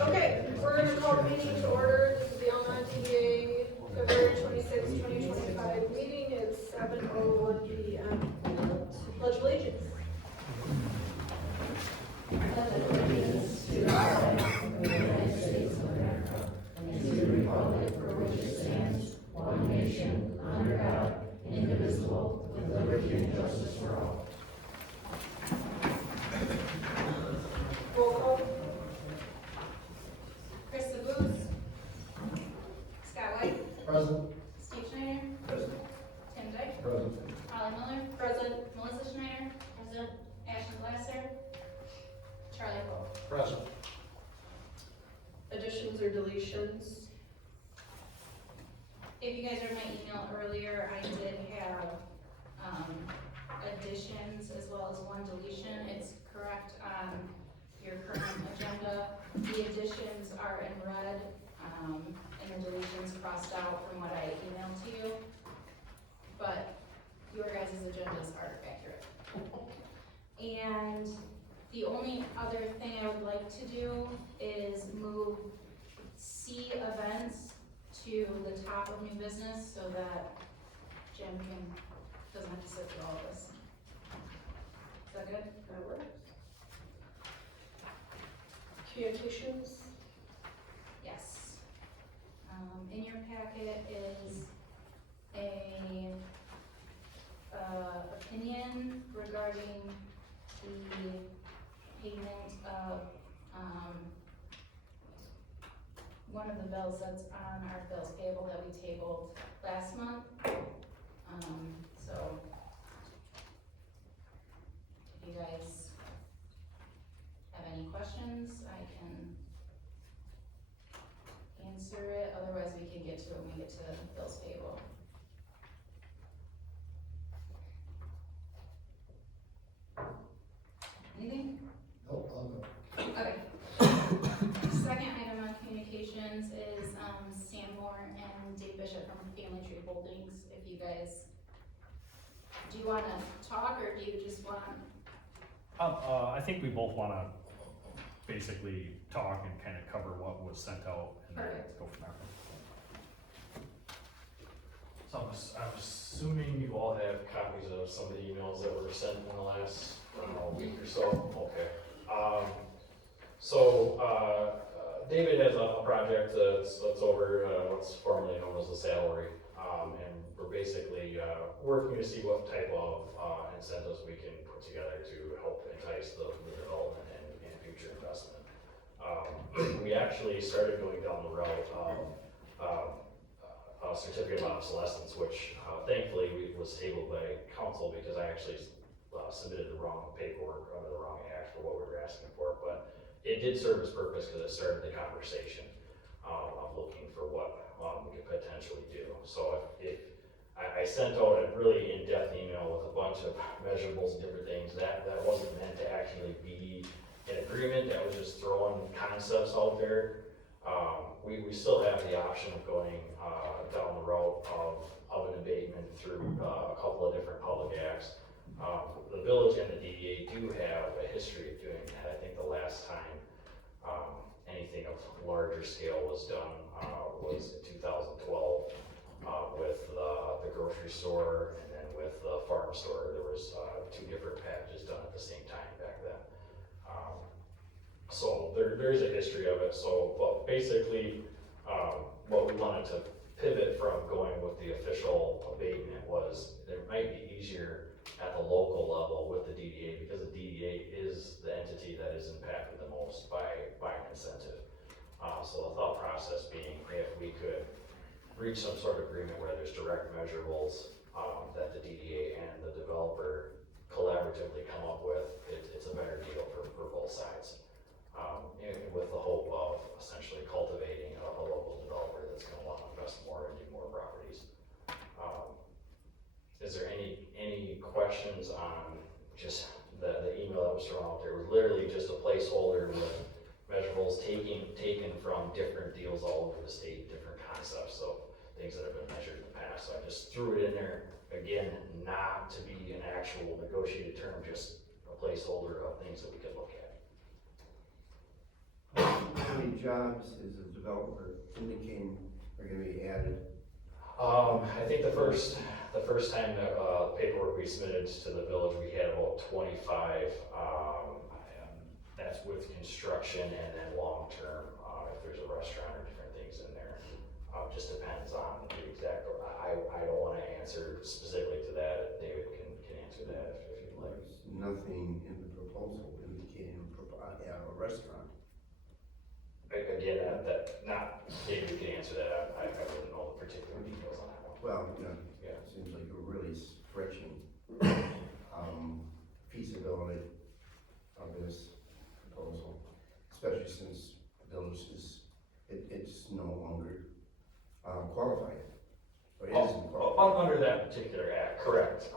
Okay, we're going to call the meeting to order. This is the Almont DDA February 26, 2025 meeting. It's 7:01 p.m. Pledge allegiance. Pledge allegiance to the flag of the United States of America and to the republic for which it stands, one nation, under God, indivisible, with liberty and justice for all. Roll call. Present. Steve Schneider. Present. Tim Dyke. Present. Holly Miller. Present. Melissa Schneider. Present. Ashton Glasser. Charlie Cole. Present. Additions or deletions? If you guys read my email earlier, I did have additions as well as one deletion. It's correct on your current agenda. The additions are in red, and the deletions crossed out from what I emailed to you. But your guys' agendas are accurate. And the only other thing I would like to do is move C events to the top of new business so that Jim doesn't have to sit through all of this. Is that good? That works. Communications? Yes. In your packet is a opinion regarding the payment of one of the bills that's on our bills payable that we tabled last month. So if you guys have any questions, I can answer it, otherwise we can get to it when we get to bills payable. Anything? Nope, I'll go. Okay. Second item on communications is Sam Moore and Dave Bishop from Family Tree Holdings. If you guys, do you want to talk or do you just want? I think we both want to basically talk and kind of cover what was sent out and then Perfect. go from there. So I'm assuming you all have copies of some of the emails that were sent in the last, I don't know, week or so? Okay. David has a project that's over what's formerly known as the salary. And we're basically working to see what type of incentives we can put together to help entice the development and future investment. We actually started going down the route of a certificate of obsolescence, which thankfully was tabled by council because I actually submitted the wrong paperwork under the wrong act for what we were asking for. But it did serve its purpose because it started the conversation of looking for what we could potentially do. So if I sent out a really in-depth email with a bunch of measurables and different things, that wasn't meant to actually be an agreement. That was just throwing concepts out there. We still have the option of going down the route of an abatement through a couple of different public acts. The village and the DDA do have a history of doing that. I think the last time anything of larger scale was done was in 2012 with the grocery store and then with the farm store. There was two different packages done at the same time back then. there is a history of it, so, but basically, what we wanted to pivot from going with the official abatement was, it might be easier at the local level with the DDA, because the DDA is the entity that is impacted the most by an incentive. So the thought process being, if we could reach some sort of agreement where there's direct measurables, that the DDA and the developer collaboratively come up with, it's a better deal for both sides. And with the hope of essentially cultivating a local developer that's gonna wanna invest more and do more properties. Is there any questions on just the email that was thrown out there? It was literally just a placeholder with measurables taken from different deals all over the state, different concepts of things that have been measured in the past. So I just threw it in there, again, not to be an actual negotiated term, just a placeholder of things that we could look at. How many jobs is a developer indicating are gonna be added? I think the first time that, paperwork we submitted to the village, we had about 25, that's with construction and then long-term, if there's a restaurant or different things in there. Just depends on the exact, I don't wanna answer specifically to that, David can answer that if you'd like. There's nothing in the proposal indicating a restaurant. Again, that, not, David can answer that, I wouldn't know the particular details on that one. Well, Yeah. it seems like you're really stretching, feasibility of this proposal, especially since the village it's no longer, qualified. Or it isn't qualified. Under that particular act, correct,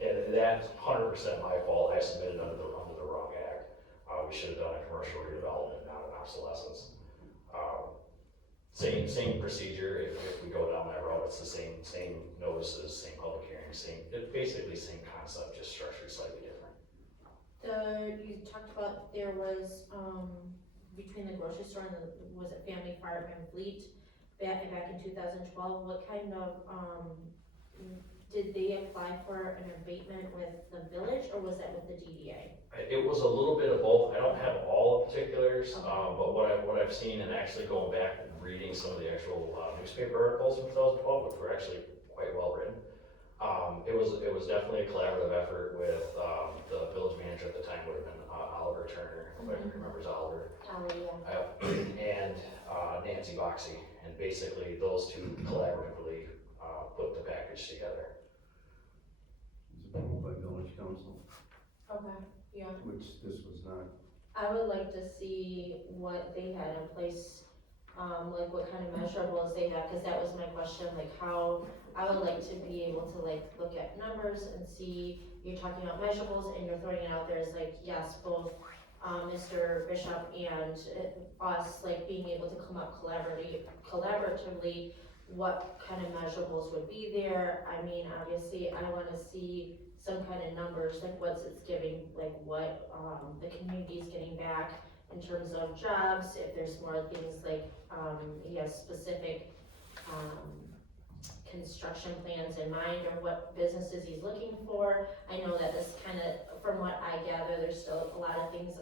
and that's 100% my fault, I submitted under the wrong act. We should have done a commercial redevelopment, not an obsolescence. Same procedure, if we go down that road, it's the same notices, same public hearings, it's basically same concept, just structured slightly different. You talked about there was, between the grocery store and was it Family Farm and Fleet, back in 2012, what kind of, did they apply for an abatement with the village, or was that with the DDA? It was a little bit of both, I don't have all the particulars, but what I've seen, and actually going back and reading some of the actual newspaper articles from 2012, which were actually quite well written. It was definitely a collaborative effort with the village manager at the time would have been Oliver Turner, if everybody remembers Oliver. Oh, yeah. And Nancy Boxey, and basically those two collaboratively put the package together. It's approved by village council, Okay, yeah. which this was not. I would like to see what they had in place, like what kind of measurables they have, cause that was my question, like how, I would like to be able to like look at numbers and see, you're talking about measurables and you're throwing it out there as like, yes, both, Mr. Bishop and us, like being able to come up collaboratively, what kind of measurables would be there. I mean, obviously, I wanna see some kind of numbers, like what's it's giving, like what, the community's getting back in terms of jobs, if there's more things like, he has specific, construction plans in mind, or what businesses he's looking for. I know that this from what I gather, there's still a lot of things,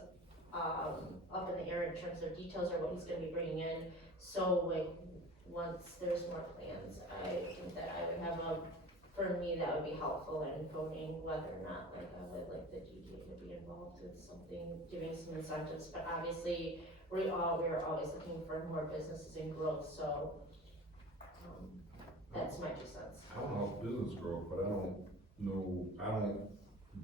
up in the air in terms of details or what he's gonna be bringing in. So like, once there's more plans, I think that I would have for me, that would be helpful in voting whether or not, like, I would like the DDA to be involved with something, giving some incentives, but obviously, we're always looking for more businesses and growth, so, that's my 2 cents. I don't know if business growth, but I don't know,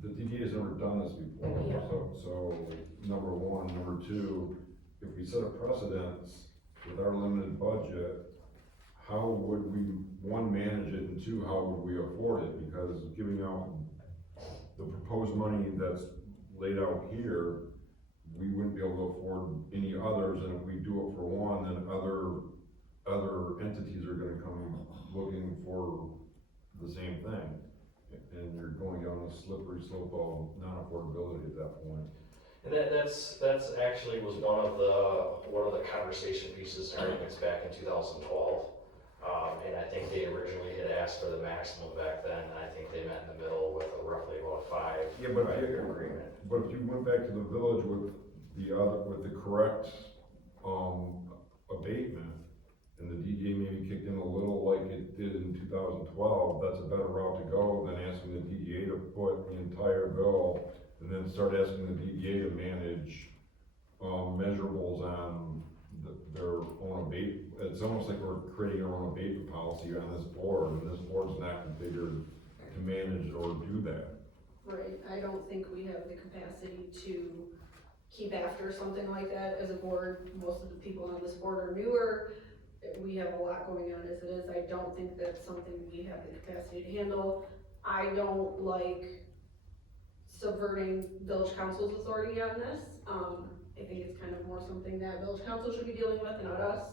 the DDA has never done this before, Yeah. so, number one. Number two, if we set a precedence with our limited budget, how would we, one, manage it, and two, how would we afford it? Because giving out the proposed money that's laid out here, we wouldn't be able to afford any others, and if we do it for one, then other entities are gonna come looking for the same thing. And you're going down a slippery slope of non-affordability at that point. And that's actually was one of the conversation pieces and arguments back in 2012. And I think they originally had asked for the maximum back then, and I think they met in the middle with roughly about 5 Yeah, but five-year agreement. But if you went back to the village with the correct 2012, that's a better route to go than asking the DDA to put the entire bill and then start asking the DDA to manage, measurables on their own abate. It's almost like we're creating our own abatement policy on this board, and this board's not configured to manage or do that. Right, I don't think we have the capacity to keep after something like that as a board. Most of the people on this board are newer. We have a lot going on as it is. I don't think that's something we have the capacity to handle. I don't like subverting village council's authority on this. I think it's kind of more something that village council should be dealing with and not us.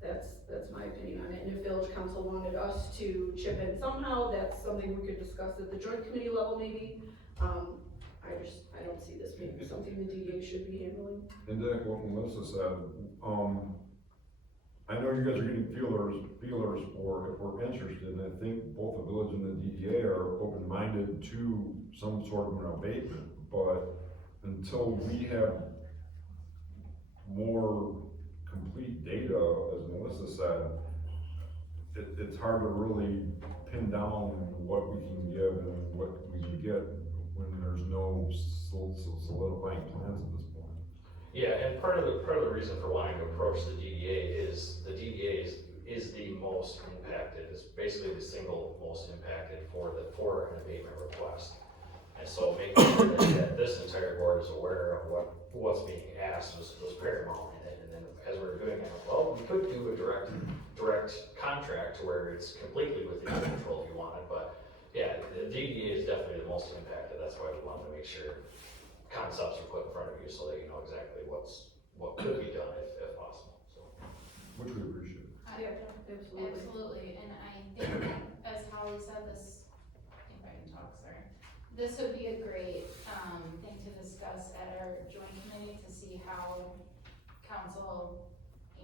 That's my opinion on it. And if village council wanted us to chip in somehow, that's something we could discuss at the joint committee level maybe. I don't see this being something the DDA should be handling. And then what Melissa said, I know you guys are getting feelers for if we're interested, and I think both the village and the DDA are open-minded to some sort of an abatement, but until we have more complete data, as Melissa said, it's hard to really pin down what we can give and what we can get when there's no solidifying plans at this point. Yeah, and part of the reason for wanting to approach the DDA is the DDA is the most impacted. It's basically the single most impacted for an abatement request. And so making sure that this entire board is aware of what's being asked was paramount. And then as we're doing it, well, we could do a direct contract to where it's completely within your control if you wanted. But yeah, the DDA is definitely the most impacted. That's why we wanted to make sure concepts are put in front of you so that you know exactly what could be done if possible. So, Which we appreciate. Yeah, absolutely. Absolutely, and I think, as Holly said, this, if I can talk, sorry. This would be a great, thing to discuss at our joint committee to see how council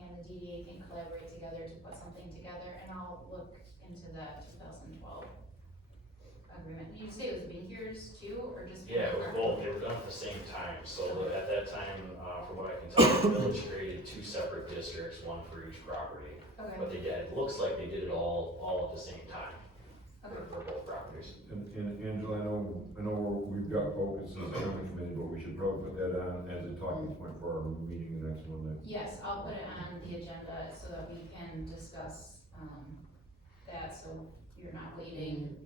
and the DDA can collaborate together to put something together, and I'll look into that 2012 agreement. Did you say it was been years too, or just? yeah, it was both. They were done at the same time. So at that time, from what I can tell, the village created 2 separate districts, one for each property. Okay, But it looks like they did it all at the same time okay. for both properties. And Angela, I know we've got focus as a zoning committee, but we should probably put that on as a talking point for our meeting next Monday. Yes, I'll put it on the agenda so that we can discuss, that, so you're not waiting.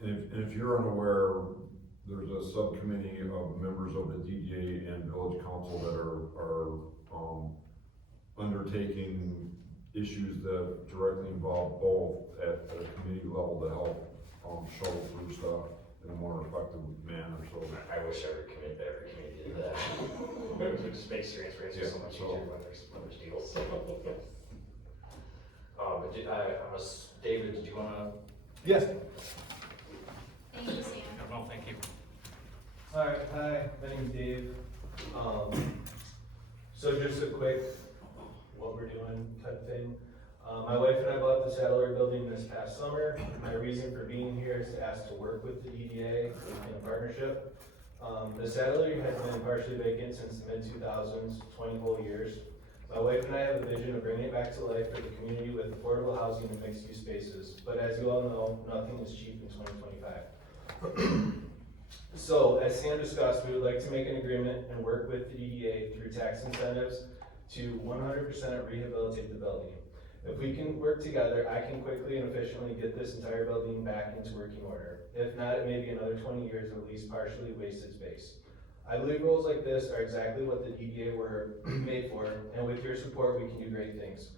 And if you're unaware, there's a subcommittee of members of the DDA and village council that are undertaking issues that directly involve both at a committee level to help shuttle through stuff in a more effective manner, so. I wish every committee did that. It just makes transparency so much easier when there's deals. David, did you wanna? Yes. Thank you, Sam. No, thank you. Alright, hi, my name's Dave. So just a quick, what we're doing type thing. My wife and I bought the satellite building this past summer. My reason for being here is to ask to work with the DDA in a partnership. The satellite has been partially vacant since the mid-2000s, 20 whole years. My wife and I have a vision of bringing it back to life for the community with affordable housing and mixed-use spaces. But as you all know, nothing is cheap in 2025. So, as Sam discussed, we would like to make an agreement and work with the DDA through tax incentives to 100% rehabilitate the building. If we can work together, I can quickly and efficiently get this entire building back into working order. If not, it may be another 20 years of at least partially wasted space. I believe roles like this are exactly what the DDA were made for, and with your support, we can do great things.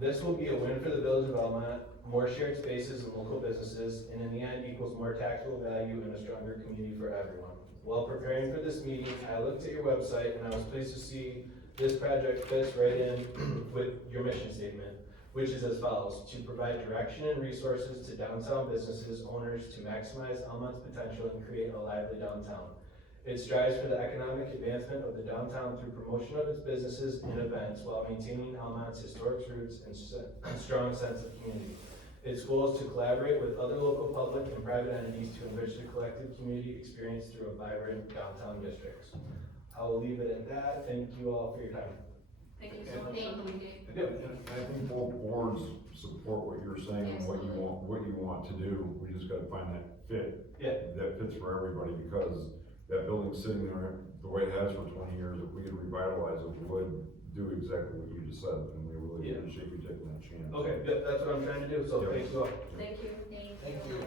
This will be a win for the village of Almont, more shared spaces and local businesses, and in the end equals more taxable value and a stronger community for everyone. While preparing for this meeting, I looked at your website and I was pleased to see this project fits right in with your mission statement, which is as follows: to provide direction and resources to downtown businesses owners to maximize Almont's potential and create a lively downtown. It strives for the economic advancement of the downtown through promotion of its businesses and events while maintaining Almont's historic roots and strong sense of community. Its goal is to collaborate with other local public and private entities to enrich the collective community experience through a vibrant downtown district. I will leave it at that. Thank you all for your time. Thank you so much for the meeting. And I think both boards support what you're saying and what you want to do. We just gotta find that fit. Yeah. That fits for everybody, because that building's sitting there the way it has for 20 years. If we could revitalize it, we would do exactly what you just said, and we really Yeah. appreciate you taking that chance. Okay, yep, that's what I'm trying to do, so Yep. thanks a lot. Thank you. Thank you.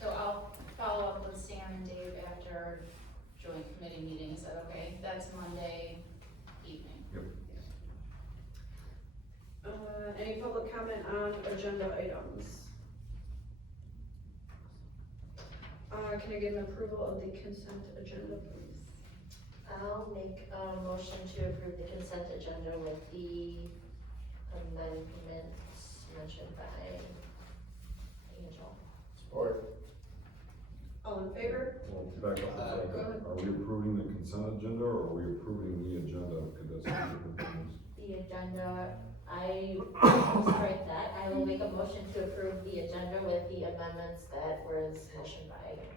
So I'll follow up with Sam and Dave after our joint committee meeting, is that okay? That's Monday evening. Any public comment on agenda items? Can I get an approval of the consent agenda, please? I'll make a motion to approve the consent agenda with the amendments mentioned by Angel. Support. All in favor? Well, back up a second. Are we approving the consent agenda, or are we approving the agenda? Because that's two different things. The agenda, I will strike that. I will make a motion to approve the agenda with the amendments that was motioned by Angela.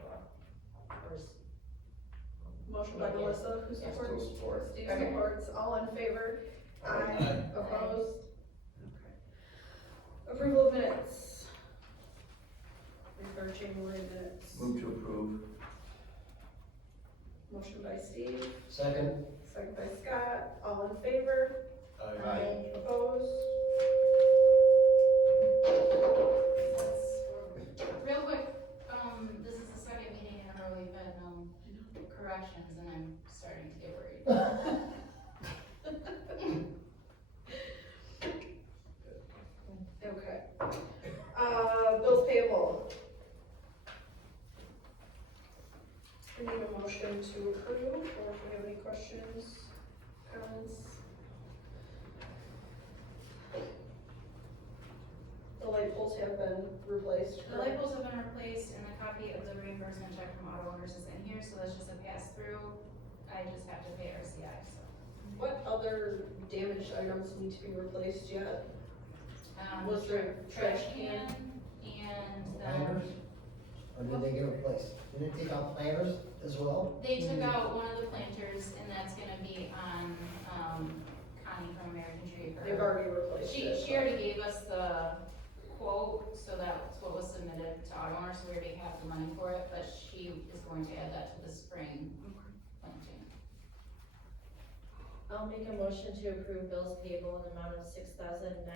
Motion by Yeah. Melissa, who Yeah. supports? Still support. Steve Okay. supports, all in favor? Aye. Opposed? Okay. Approval of minutes. Refer January minutes. Move to approve. Motion by Steve, Second. second by Scott, all in favor? Aye. Opposed? Real quick, this is the second meeting in a row we've had, corrections, and I'm starting to get worried. Okay. Bills payable. We need a motion to approve, or if we have any questions, comments? The light poles have been replaced. The light poles have been replaced, and the copy of the reimbursement check from auto owners is in here, so that's just a pass-through. I just have to pay RCI, so. What other damaged items need to be replaced yet? Was there Trash can, and Planters? Or did they get replaced? Did they take out planters as well? they took out one of the planters, and that's gonna be on, Connie from American Tree. They've already replaced it. She already gave us the quote, so that's what was submitted to auto owners, so we already have the money for it, but she is going to add that to the spring planting. I'll make a motion to approve bills payable in the amount of $6,909.05.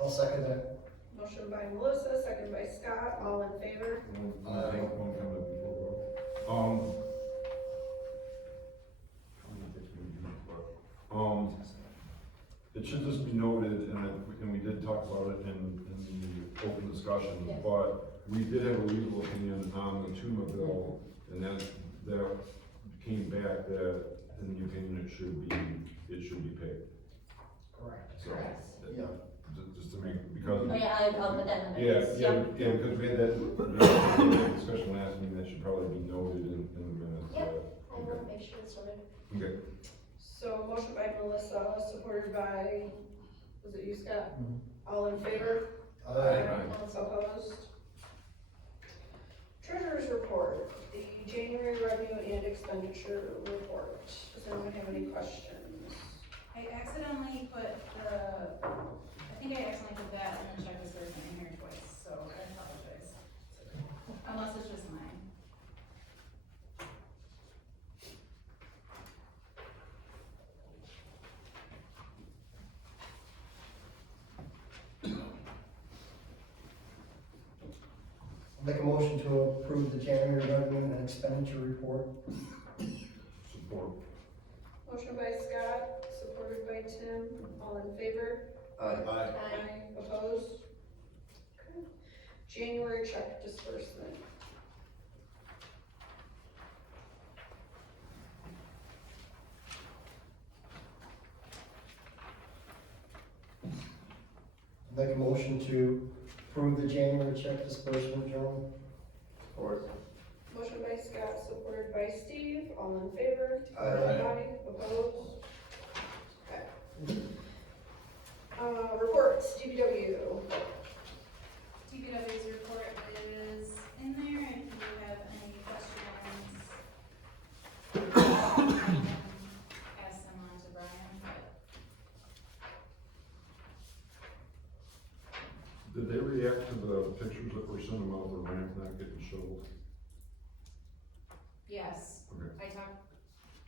I'll second that. Motion by Melissa, second by Scott, all in favor? Aye. One comment before we go. It should just be noted, and we did talk about it in the open discussion, Yes. but we did have a legal opinion on the Tuma bill, and that came back that, in the opinion, it should be paid. Correct. So, Correct. Yeah. just to make, because. Oh, yeah, I'll put that in the Yeah, minutes. yeah, because we had that discussion last meeting, that should probably be noted in the minutes. Yep. I will make sure it's noted. Okay. So motion by Melissa, supported by, was it you, Scott? Mhm. All in favor? Aye. Opposed? Treasurer's report, the January revenue and expenditure report. Does anyone have any questions? I accidentally put I think I accidentally put that and the check disbursement in here twice, so I apologize. Unless it's just mine. Make a motion to approve the January revenue and expenditure report. Support. Motion by Scott, supported by Tim, all in favor? Aye. Aye. Opposed? Okay. January check disbursement. Make a motion to approve the January check disbursement journal. Support. Motion by Scott, supported by Steve, all in favor? Aye. Opposed? Okay. Reports, DPW. DPW's report is in there, if you have any questions Brian's not getting shoveled? Yes, Okay.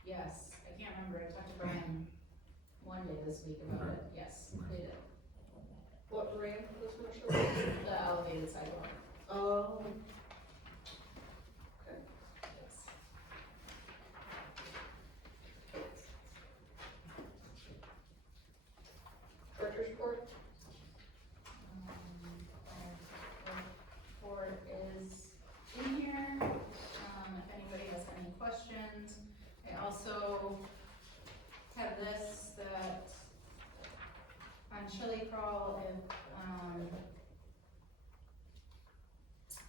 yes, I can't remember, I talked to Brian one day this week about it, yes, they did. What ramp was not sure? The elevated sidewalk, Oh, yes. director's report? Report is in here, if anybody has any questions. I also have this, that on chili crawl, if,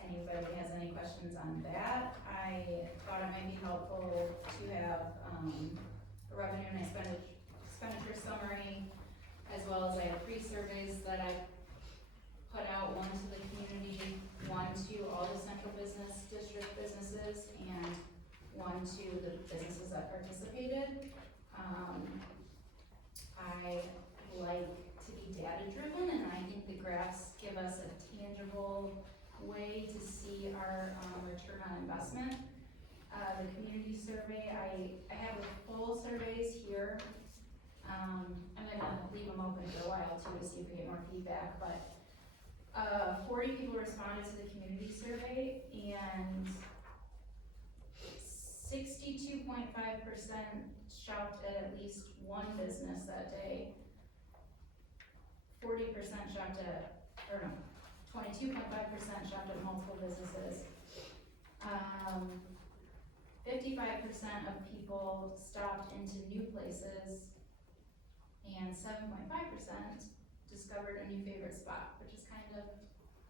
anybody has any questions on that, I thought it might be helpful to have, a revenue and expenditure summary, as well as I have 3 surveys that I put out, one to the community, one to all the central business district businesses, and one to the businesses that participated. I like to be data driven, and I think the graphs give us a tangible way to see our return on investment. The community survey, I have the full surveys here. I'm gonna leave them open for a while too, to see if we get more feedback, but 40 people responded to the community survey, and 62.5% shopped at least one business that day. 40% shopped at, or no, 22.5% shopped at multiple businesses. 55% of people stopped into new places, and 7.5% discovered a new favorite spot, which is kind of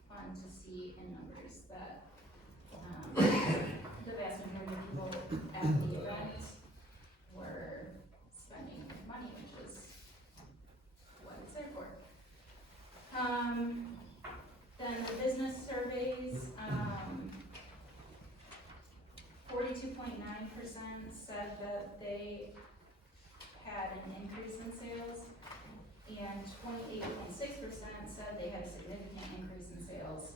fun to see in numbers that the vast majority of people at the event were spending money, which is what it's there for. Then the business surveys, 42.9% said that they had an increase in sales, and 28.6% said they had a significant increase in sales.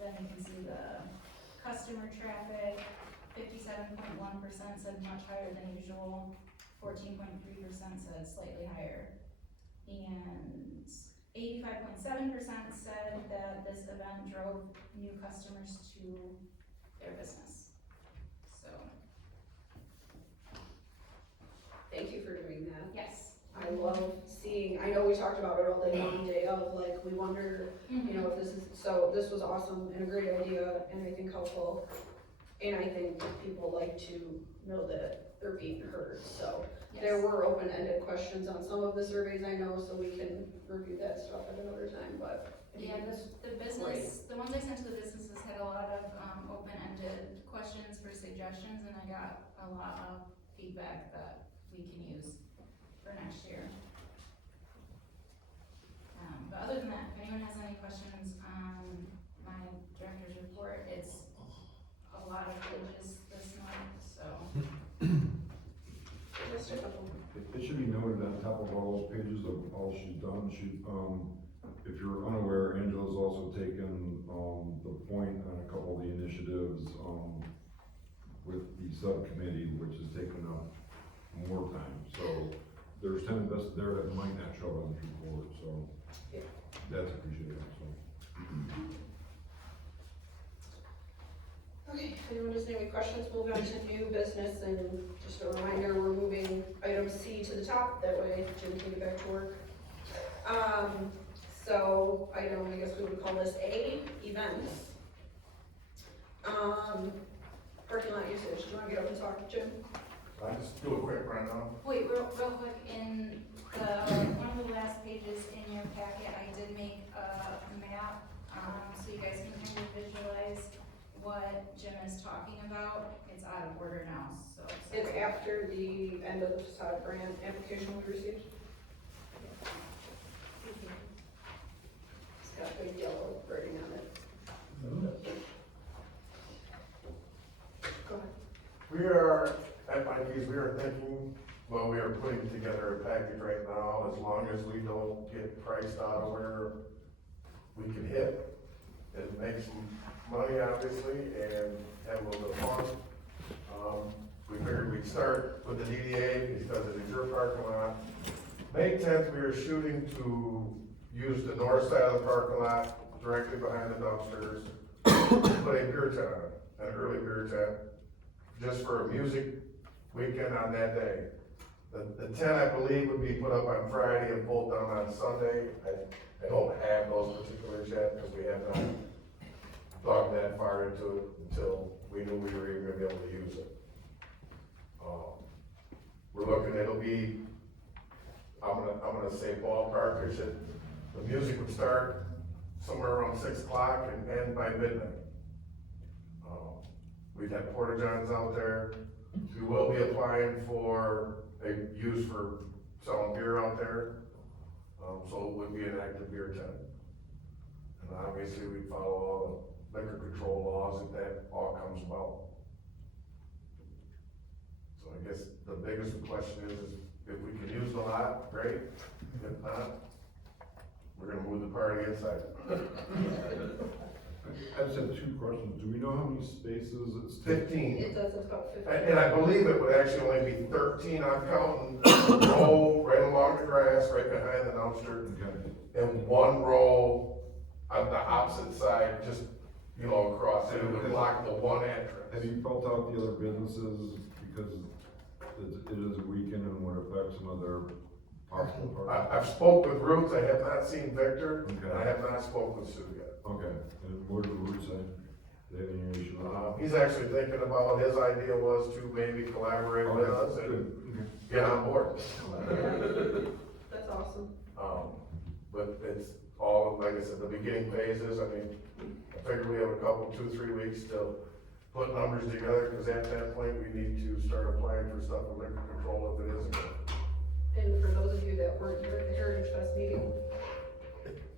Then you can see the customer traffic, 57.1% said much higher than usual, 14.3% said slightly higher, and 85.7% said that this event drove new customers to their business. So, Thank you for doing that. yes. I love seeing, I know we talked about it all day long day of, like, we wonder, you know, if this is, so this was awesome and a great idea, and I think helpful. And I think people like to know that they're being heard, so. There Yes. were open-ended questions on some of the surveys, I know, so we can review that stuff at another time, but. Yeah, the business, the ones I sent to the businesses had a lot of, open-ended questions for suggestions, and I got a lot of feedback that we can use for next year. But other than that, if anyone has any questions on my director's report, it's a lot of pages this month, so. Just a couple. It should be noted on top of all those pages of all she's done, if you're unaware, Angela's also taken, the point on a couple of the initiatives, with the subcommittee, which has taken up more time, so there's 10 invested there that might not show up on the report, so. Yeah. That's appreciated, so. Okay, if anyone has any questions, we'll go into new business, and just a reminder, we're moving item C to the top, that way Jim can get back to work. So item, I guess we would call this A, events. Parking lot usage, do you wanna get up and talk, Jim? I just do a quick rundown. Wait, real quick, in one of the last pages in your packet, I did make a map, so you guys can kind of visualize what Jim is talking about. It's out of order now, so. It's after the end of the facade grant application we received. It's got big yellow writing on it. Go ahead. We are, at Mikey's, we are thinking, well, we are putting together a package right now, as long as we don't get priced out of where we can hit. and make some money, obviously, and have a little bit of fun. We figured we'd start with the DDA because it is your parking lot. May 10th, we are shooting to use the north side of the parking lot directly behind the dumpsters. Put a beer tent on, an early beer tent, just for a music weekend on that day. The tent, I believe, would be put up on Friday and pulled down on Sunday. I don't have those particulars yet, because we have not dug that far into it until we knew we were even gonna be able to use it. We're looking, it'll be, I'm gonna say ballpark, the music would start somewhere around 6 o'clock and end by midnight. We'd have porta johns out there. We will be applying for a use for selling beer out there. So it would be an active beer tent. And obviously we follow all the liquor control laws if that all comes about. So I guess the biggest question is if we can use the lot, great. If not, we're gonna move the party inside. I just have 2 questions. Do we know how many spaces it's? 15. It does, it's about 15. And I believe it would actually only be 13, I'm counting a row right along the grass, right behind the dumpster, Okay. and 1 row on the opposite side, just, across it, it would block the one entrance. Have you felt out the other businesses, because it is a weekend and would affect some of their possible parties? I've spoke with Ruth, I have not seen Victor, and Okay. I have not spoke with Sue yet. Okay, and what did Root say? Do they have any issue with that? He's actually thinking about, his idea was to maybe collaborate with us and Good. get on board. That's awesome. But it's all, like I said, the beginning phases. I mean, I figure we have a couple, 2-3 weeks to put numbers together, because at that point, we need to start applying for stuff with liquor control if it isn't. And for those of you that weren't here at the Heritage Fest meeting,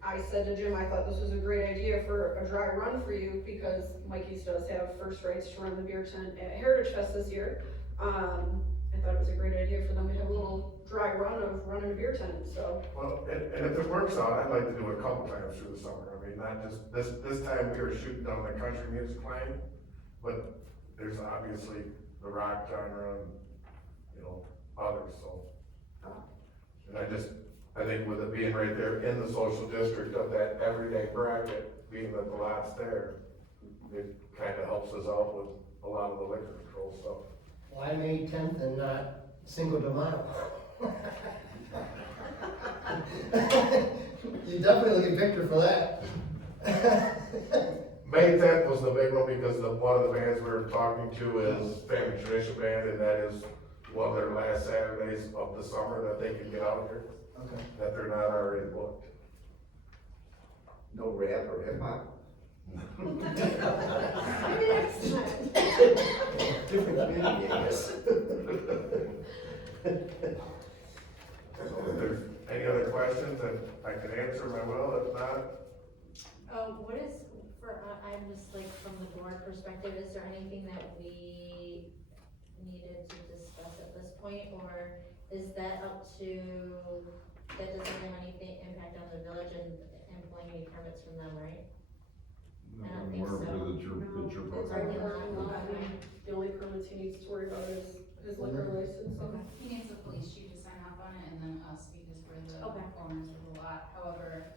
I said to Jim, I thought this was a great idea for a dry run for you, because Mikey's does have first rights to run the beer tent at Heritage Fest this year. I thought it was a great idea for them to have a little dry run of running a beer tent, so. Well, and if it works out, I'd like to do it a couple times through the summer. I mean, not just, this time we were shooting down the country music line, but there's obviously the rock genre and, others, so. And I think with it being right there in the social district of that everyday bracket, being that the lot's there, it kinda helps us out with a lot of the liquor control stuff. Why May 10th and not Cinco de Mayo? You definitely get Victor for that. May 10th was the big one because one of the bands we were talking to is Family Tradition Band, and that is one of their last Saturdays of the summer that they can get out here, Okay. that they're not already booked. No rap or hip hop? Maybe next time. Different community, I guess. So if there's any other questions that I can answer, I will. If not, What is, I'm just like, from the board perspective, is there anything that we needed to discuss at this point, or is that up to, that doesn't have anything impact on the village and employing any permits from them, right? No, I don't I'm think more so. because it's your It's property. already parking lot. The only permits he needs to worry about is his liquor license. Okay. He needs the police chief to sign off on it, and then us, because we're the Okay. owners of the lot. However,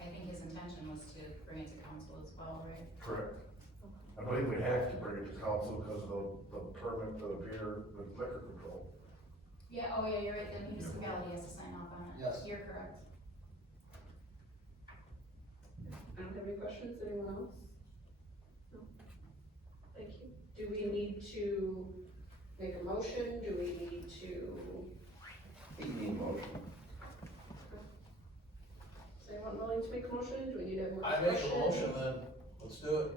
I think his intention was to bring it to council as well, right? correct. I believe we have to bring it to council because of the permit for the beer, the liquor control. Yeah, oh yeah, you're right, the municipality has to sign off on it. Yes. You're correct. I don't have any questions, anyone else? No. Thank you. Do we need to make a motion? Do we need to, You need motion. is anyone willing to make a motion? Do we need to have more I make a discussion? motion then, let's do it.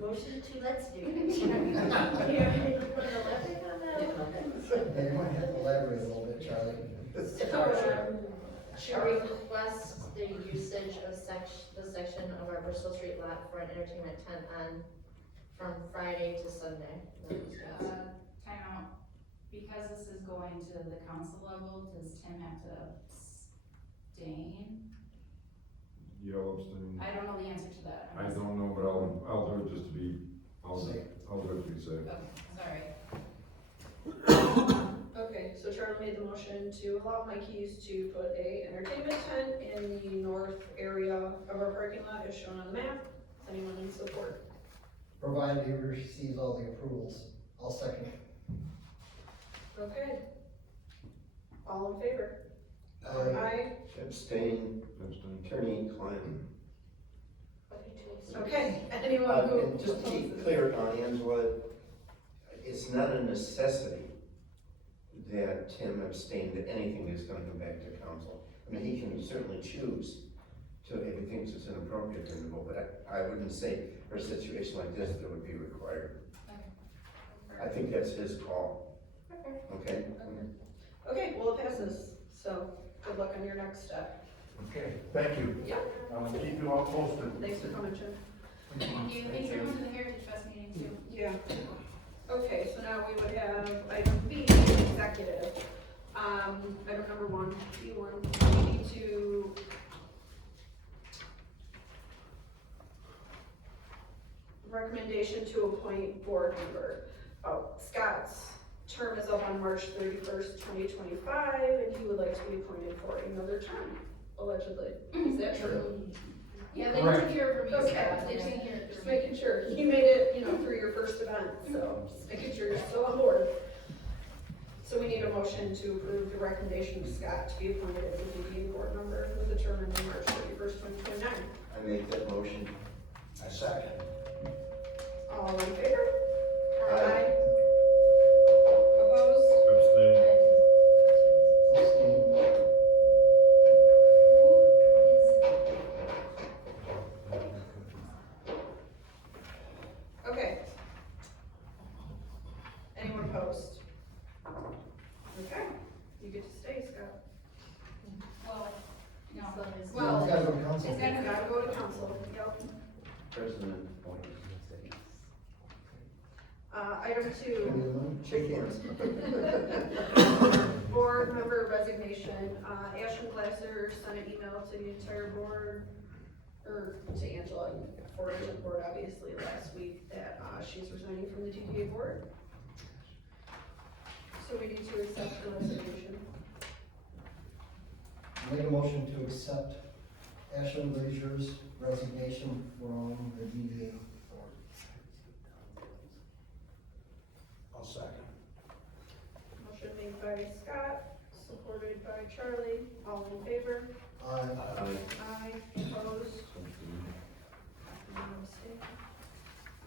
Motion to, let's do it. You want to elaborate on that a little bit? Yeah, you might have to elaborate a little bit, Charlie. To request the usage of the section of our Bristol Street lot for an entertainment tent from Friday to Sunday. Time out, because this is going to the council level, does Tim have to abstain? Yell abstain. I don't know the answer to that. I don't know, but I'll do it just to be, I'll do it to be safe. Okay, sorry. Okay, so Charlie made the motion to allow Mikey's to put a entertainment tent in the north area of our parking lot as shown on the map. Is anyone in support? Provided he receives all the approvals. I'll second. Okay. All in favor? Aye. Abstain, Abstain. Attorney Klein. Okay, anyone who. And just to be clear, Angela, it's not a necessity that Tim abstain, that anything is gonna come back to council. I mean, he can certainly choose to, if he thinks it's inappropriate for him to vote, but I wouldn't say for a situation like this, that it would be required. I think that's his call, okay? Okay, well, it passes, so good luck on your next step. Okay, thank you. Yeah. I'm gonna keep you all posted. Thanks for coming, Jim. Thank you. Thanks for coming to the Heritage Fest meeting too. Yeah. Okay, so now we would have item B, executive. Item number 1, B1, we need to recommendation to appoint board member. Scott's term is up on March 31st, 2025, and he would like to be appointed for another term, allegedly. Is that true? Yeah, they didn't hear from you, Okay. Scott. They didn't hear Just from me. making sure. You made it, through your first event, so just making sure you're still on board. So we need a motion to approve the recommendation of Scott to be appointed as a DDA board member with a term ending March 31st, 2029. I make that motion. I second. All in favor? Aye. Opposed? Abstain. Okay. Anyone opposed? Okay, you get to stay, Scott. Well, no. It's Well, gotta go to council. it's gotta You go. gotta go to council, yep. President appointed. Item 2. Shake hands. Board member resignation. Ashton Glasser sent an email to the entire board, or to Angela, and forwarded to the board obviously last week, that she's resigning from the DDA board. So we need to accept the resignation. Make a motion to accept Ashland Glazer's resignation from the DDA board. I'll second. Motion made by Scott, supported by Charlie. All in favor? Aye. Aye. Opposed? Abstain?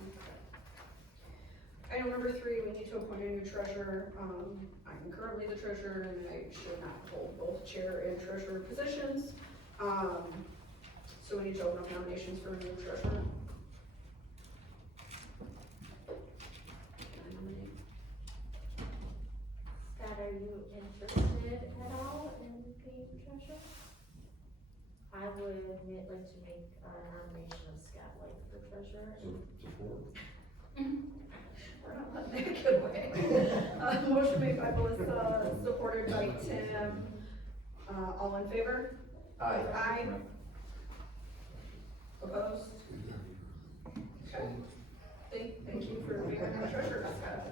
Okay. Item number 3, we need to appoint a new treasurer. I'm currently the treasurer and I should not hold both chair and treasurer positions. So we need to open up nominations for a new treasurer. Can I nominate? Scott, are you interested at all in being treasurer? I would like to make a nomination of Scott White for treasurer. Support. We're not letting that get away. Motion made by Melissa, supported by Tim. All in favor? Aye. Aye. Opposed? Okay. Thank you for being our treasurer, Scott.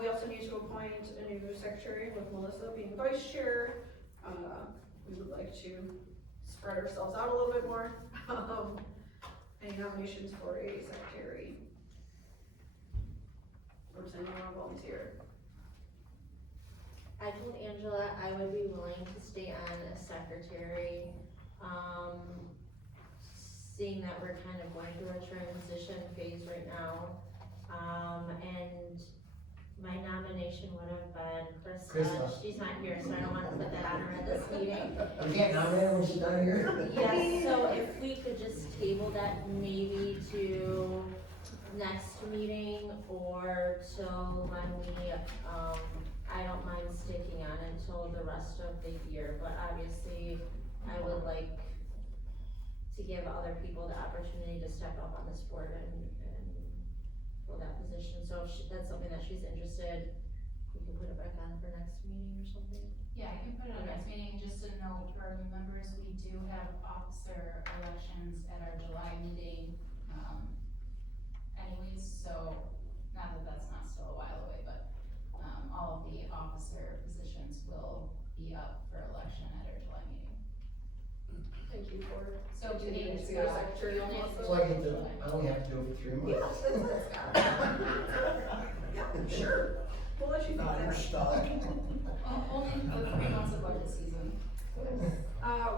We also need to appoint a new secretary with Melissa being vice chair. We would like to spread ourselves out a little bit more. Any nominations for a secretary? Or does anyone want to volunteer? I told Angela I would be willing to stay on as secretary. Seeing that we're kind of going through a transition phase right now. And my nomination would have been Krista. Krista. She's not here, so I don't want to put that on her at this meeting. We can't nominate her when she's not here? Yes, so if we could just table that maybe to next meeting or till when we, I don't mind sticking on until the rest of the year, but obviously I would like to give other people the opportunity to step up on this board and fill that position. So if that's something that she's interested, we can put it back on for next meeting or something. Yeah, I can put it on next meeting, just a note for our new members, we do have officer elections at our July meeting, anyways, so, not that that's not still a while away, but, all of the officer positions will be up for election at our July meeting. Thank you for. So if you continuing need to be our Scott, secretary, you only have Melissa. So I get to, I only have to do it for 3 Yeah, months. that's it, Scott. Yeah, sure. We'll let you do Now you're that. stuck. Only the 3 months of budget season.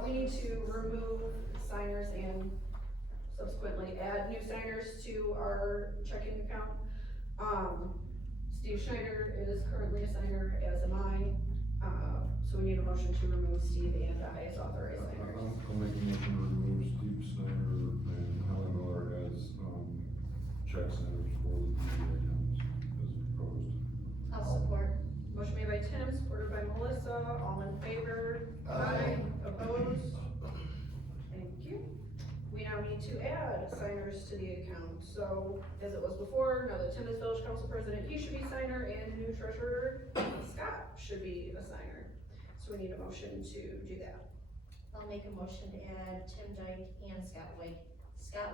We need to remove signers and subsequently add new signers to our checking account. Steve Schneider is currently a signer, as am I, so we need a motion to remove Steve and I as authorized signers. I'll make a motion to remove Steve Snyder and Helen Miller as, check signers for the DDA accounts as proposed. I'll support. Motion made by Tim, supported by Melissa, all in favor? Aye. Opposed? Thank you. We now need to add signers to the account, so as it was before, now that Tim is village council president, he should be signer, and new treasurer, Scott, should be a signer. So we need a motion to do that. I'll make a motion to add Tim Dyke and Scott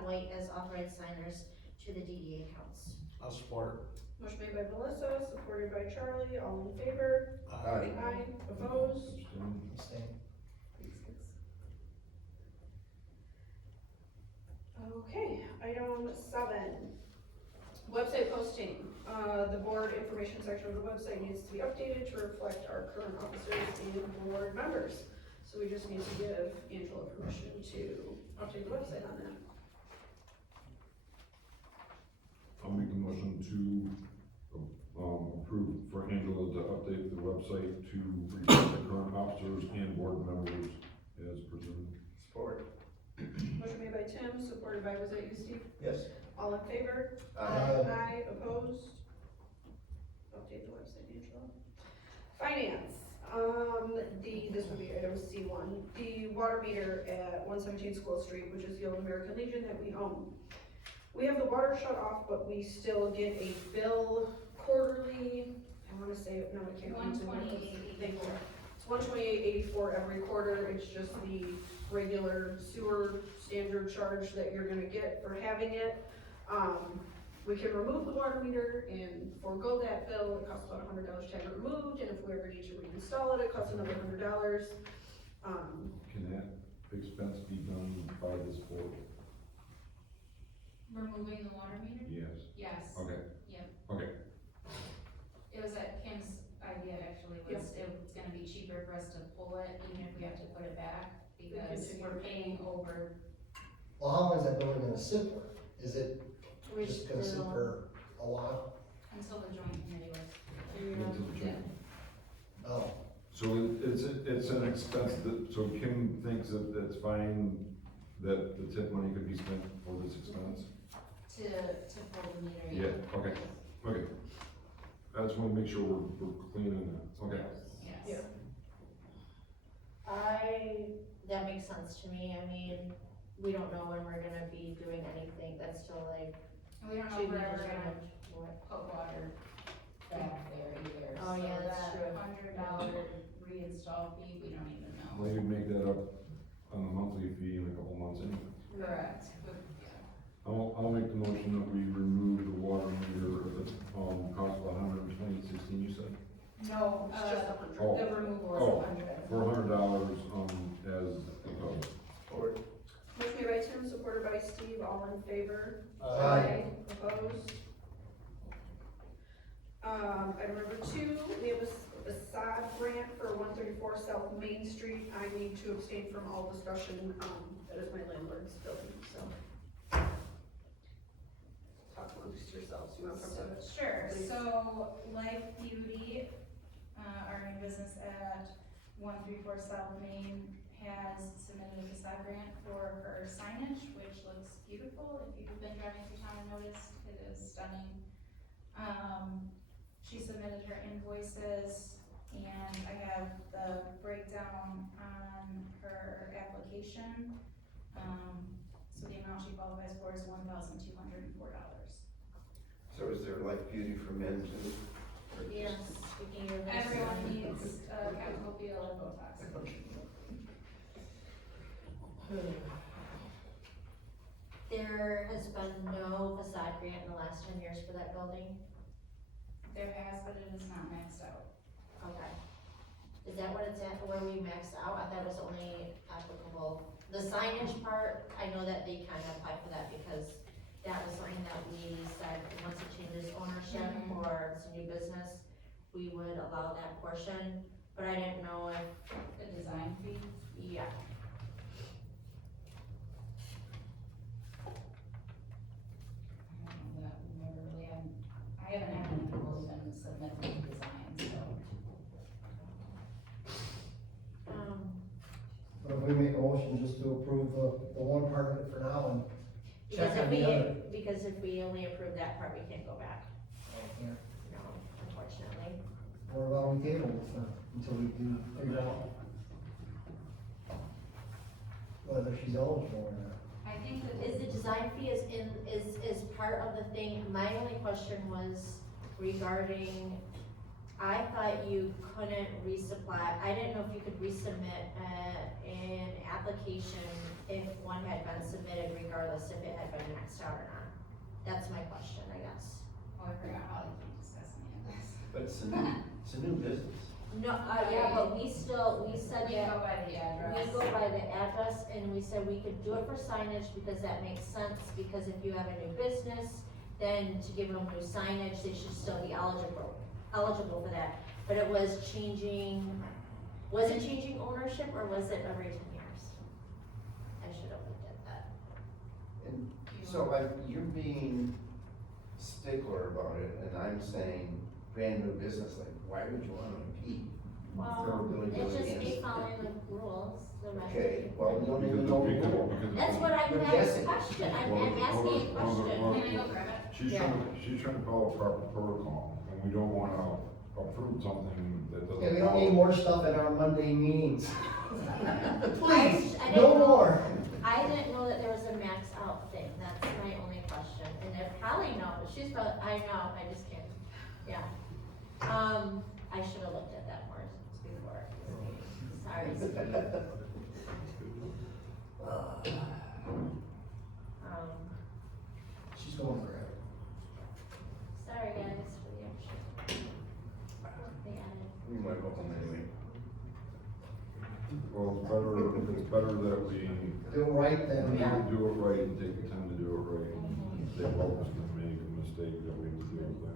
White as authorized signers to the DDA accounts. I'll support. Motion made by Melissa, supported by Charlie, all in favor? Aye. Aye, opposed? Abstain. Abstain. Okay, item 7, website posting. The board information section of the website needs to be updated to reflect our current officers and board members. So we just need to give Angela permission to update the website on that. I'll make a motion to, approve for Angela to update the website to reflect the current officers and board members as presented. Support. Motion made by Tim, supported by, was that you, Steve? Yes. All in favor? Aye. Aye, opposed? Update the website, Angela. Finance, this would be item C1, the water meter at 117 School Street, which is the old American Legion that we own. We have the water shut off, but we still get a bill quarterly, I wanna say, no, I can't. remember. Thank you. It's $128.84 every quarter, it's just the regular sewer standard charge that you're gonna get for having it. We can remove the water meter and forego that bill, it costs about $100 to have it removed, and if we ever need to reinstall it, it costs another $100. Can that expense be done by this board? Removing the water meter? Yes. Yes. Okay. Yep. Okay. It was at Kim's idea, actually, was it's gonna be cheaper for us to pull it, even if we have to put it back, because continue. we're paying over. Well, how long is that building gonna sit for? Is it We're just gonna sit still- for a while? Until the joint committee was. Into the joint. Oh, So it's an expense that, so Kim thinks that it's fine that the tip money could be spent for this expense? To pull the meter. Yeah, okay. Okay. I just wanna make sure we're clean on that, okay. Yes. That makes sense to me, I mean, we don't know when we're gonna be doing anything, that's still like. And we don't know if we're ever gonna put water back there either. Oh, yeah, So that's true. that $100 reinstall fee, we don't even know. Well, you can make that up on the monthly fee in a couple months anyway. Correct, but, yeah. I'll make the motion that we remove the water meter at the, cost of $120.16, you said? No, It's just 100. Oh. the removal Oh. is 100. For $100, as proposed. Support. Motion made by Tim, supported by Steve, all in favor? Aye. Opposed? Item number 2, we have a SOD grant for 134 South Main Street. I need to abstain from all discussion, that is my landlord's building, so. Talk amongst yourselves, you want to talk about it? Sure, Please. so Life Beauty, our new business at 134 South Main has submitted a facade grant for her signage, which looks beautiful. If you've been driving through town and noticed, it is stunning. She submitted her invoices, and I have the breakdown on her application. So the amount she qualifies for is $1,204. So is there like beauty for men too? Yes, speaking of. Everyone needs, Capitopiel or Botox. There has been no facade grant in the last 10 years for that building? There has, but it is not maxed out. Okay. Is that what it's at, where we maxed out? I thought it was only applicable. The signage part, I know that they kind of applied for that because that was something that we said, once it changes ownership or it's a new business, we would allow that portion, but I didn't know if, The design fee, yeah. I don't know that we never really had, I haven't had any people even submit the designs, so. But if we make a motion just to approve the one part of it for now and Because check if on we, the other. because if we only approve that part, we can't go back. Yeah. No, unfortunately. What about we table it for, until we can figure out whether she's eligible or not? I think that Is the design fee is part of the thing? My only question was regarding, I thought you couldn't resupply, I didn't know if you could resubmit, an application if one had been submitted regardless if it had been maxed out or not. That's my question, I guess. Oh, I forgot how they keep discussing it, this. But it's a new business. No, yeah, but we said We that. go by the address. We go by the address and we said we could do it for signage because that makes sense, because if you have a new business, then to give them new signage, they should still be eligible for that. But it was changing ownership or was it every 10 years? I should have looked at that. And so you're being stickler about it, and I'm saying brand new business, like, why would you want to compete? Well, They're really it's just doing me it. following the rules, the Okay, measure. well, we don't even know the rule. That's what I'm You're asking guessing. question, I'm Well, asking a well, question. well, Can I go grab it? She's trying to follow proper protocol, and we don't wanna approve something that doesn't. Yeah, we don't need more stuff at our Monday meetings. Please, I didn't no know- more. I didn't know that there was a max out thing, that's my only question, and if Holly knows, she's probably, I know, I just can't, yeah. I should have looked at that more before this meeting, sorry, Steve. She's going for it. Sorry guys for the extra. They added. We might go home anyway. Well, it's better that we Do it right then. Yeah. do it right and take the time to do it right. They help us to make a mistake that we would do it there.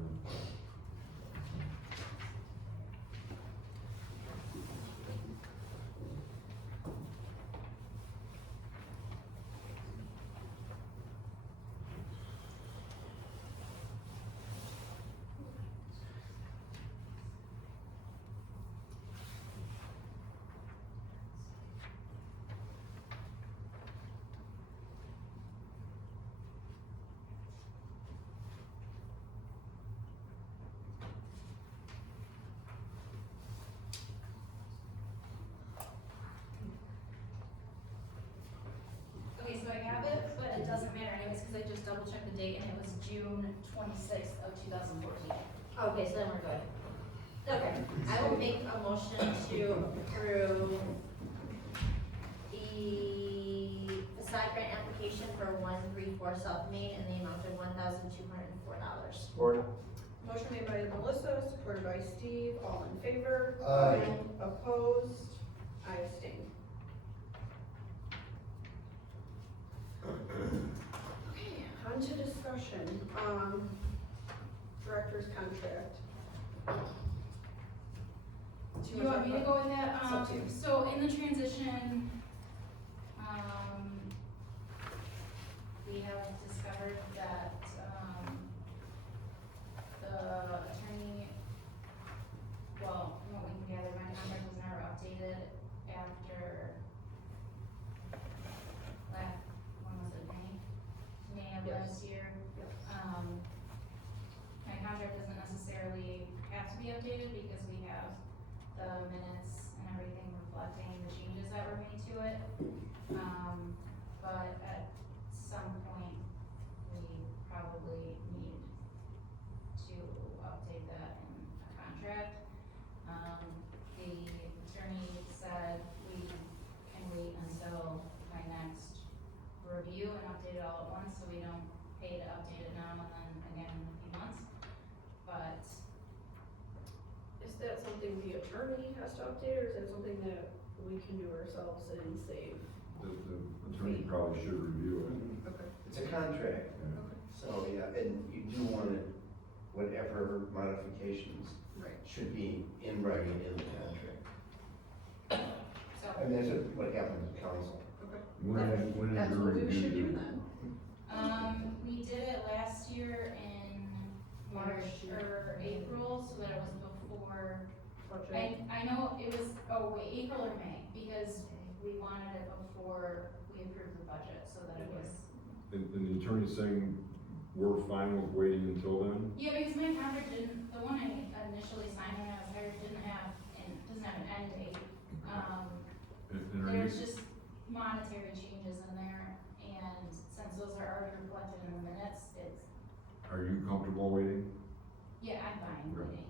Okay, so I have it, but it doesn't matter anyways, cause I just double checked the date and it was June 26th of 2014. Okay, so then we're good. Okay, I will make a motion to approve the facade grant application for 134 South Main in the amount of $1,204. Support. Motion made by Melissa, supported by Steve, all in favor? Aye. Opposed? I abstain. Okay, on to discussion, director's contract. Do you want me to go with that? It's up to you. So in the transition, we have discovered that, the attorney, well, from what we can gather, my contract was never updated after when was it, May of Yes. last year. My contract doesn't necessarily have to be updated because we have the minutes and everything reflecting the changes that were made to update, or is that something that we can do ourselves and save? The attorney probably should review it. Okay. It's a contract, so, yeah, and you do want it, whatever modifications Right. should be in writing in the contract. So, I mean, that's what happens with council. When is That's your what we review should do due? then. we did it last year in March or April, so that it was before, I know it was, oh wait, April or May, because we wanted it before we approved the budget, so that it was. And the attorney's saying we're fine with waiting until then? Yeah, because my contract didn't, the one I initially signed when I was hired doesn't have an end date. And are you, There's just monetary changes in there, and since those are already reflected in the minutes, it's, are you comfortable waiting? yeah, I'm fine Okay. waiting.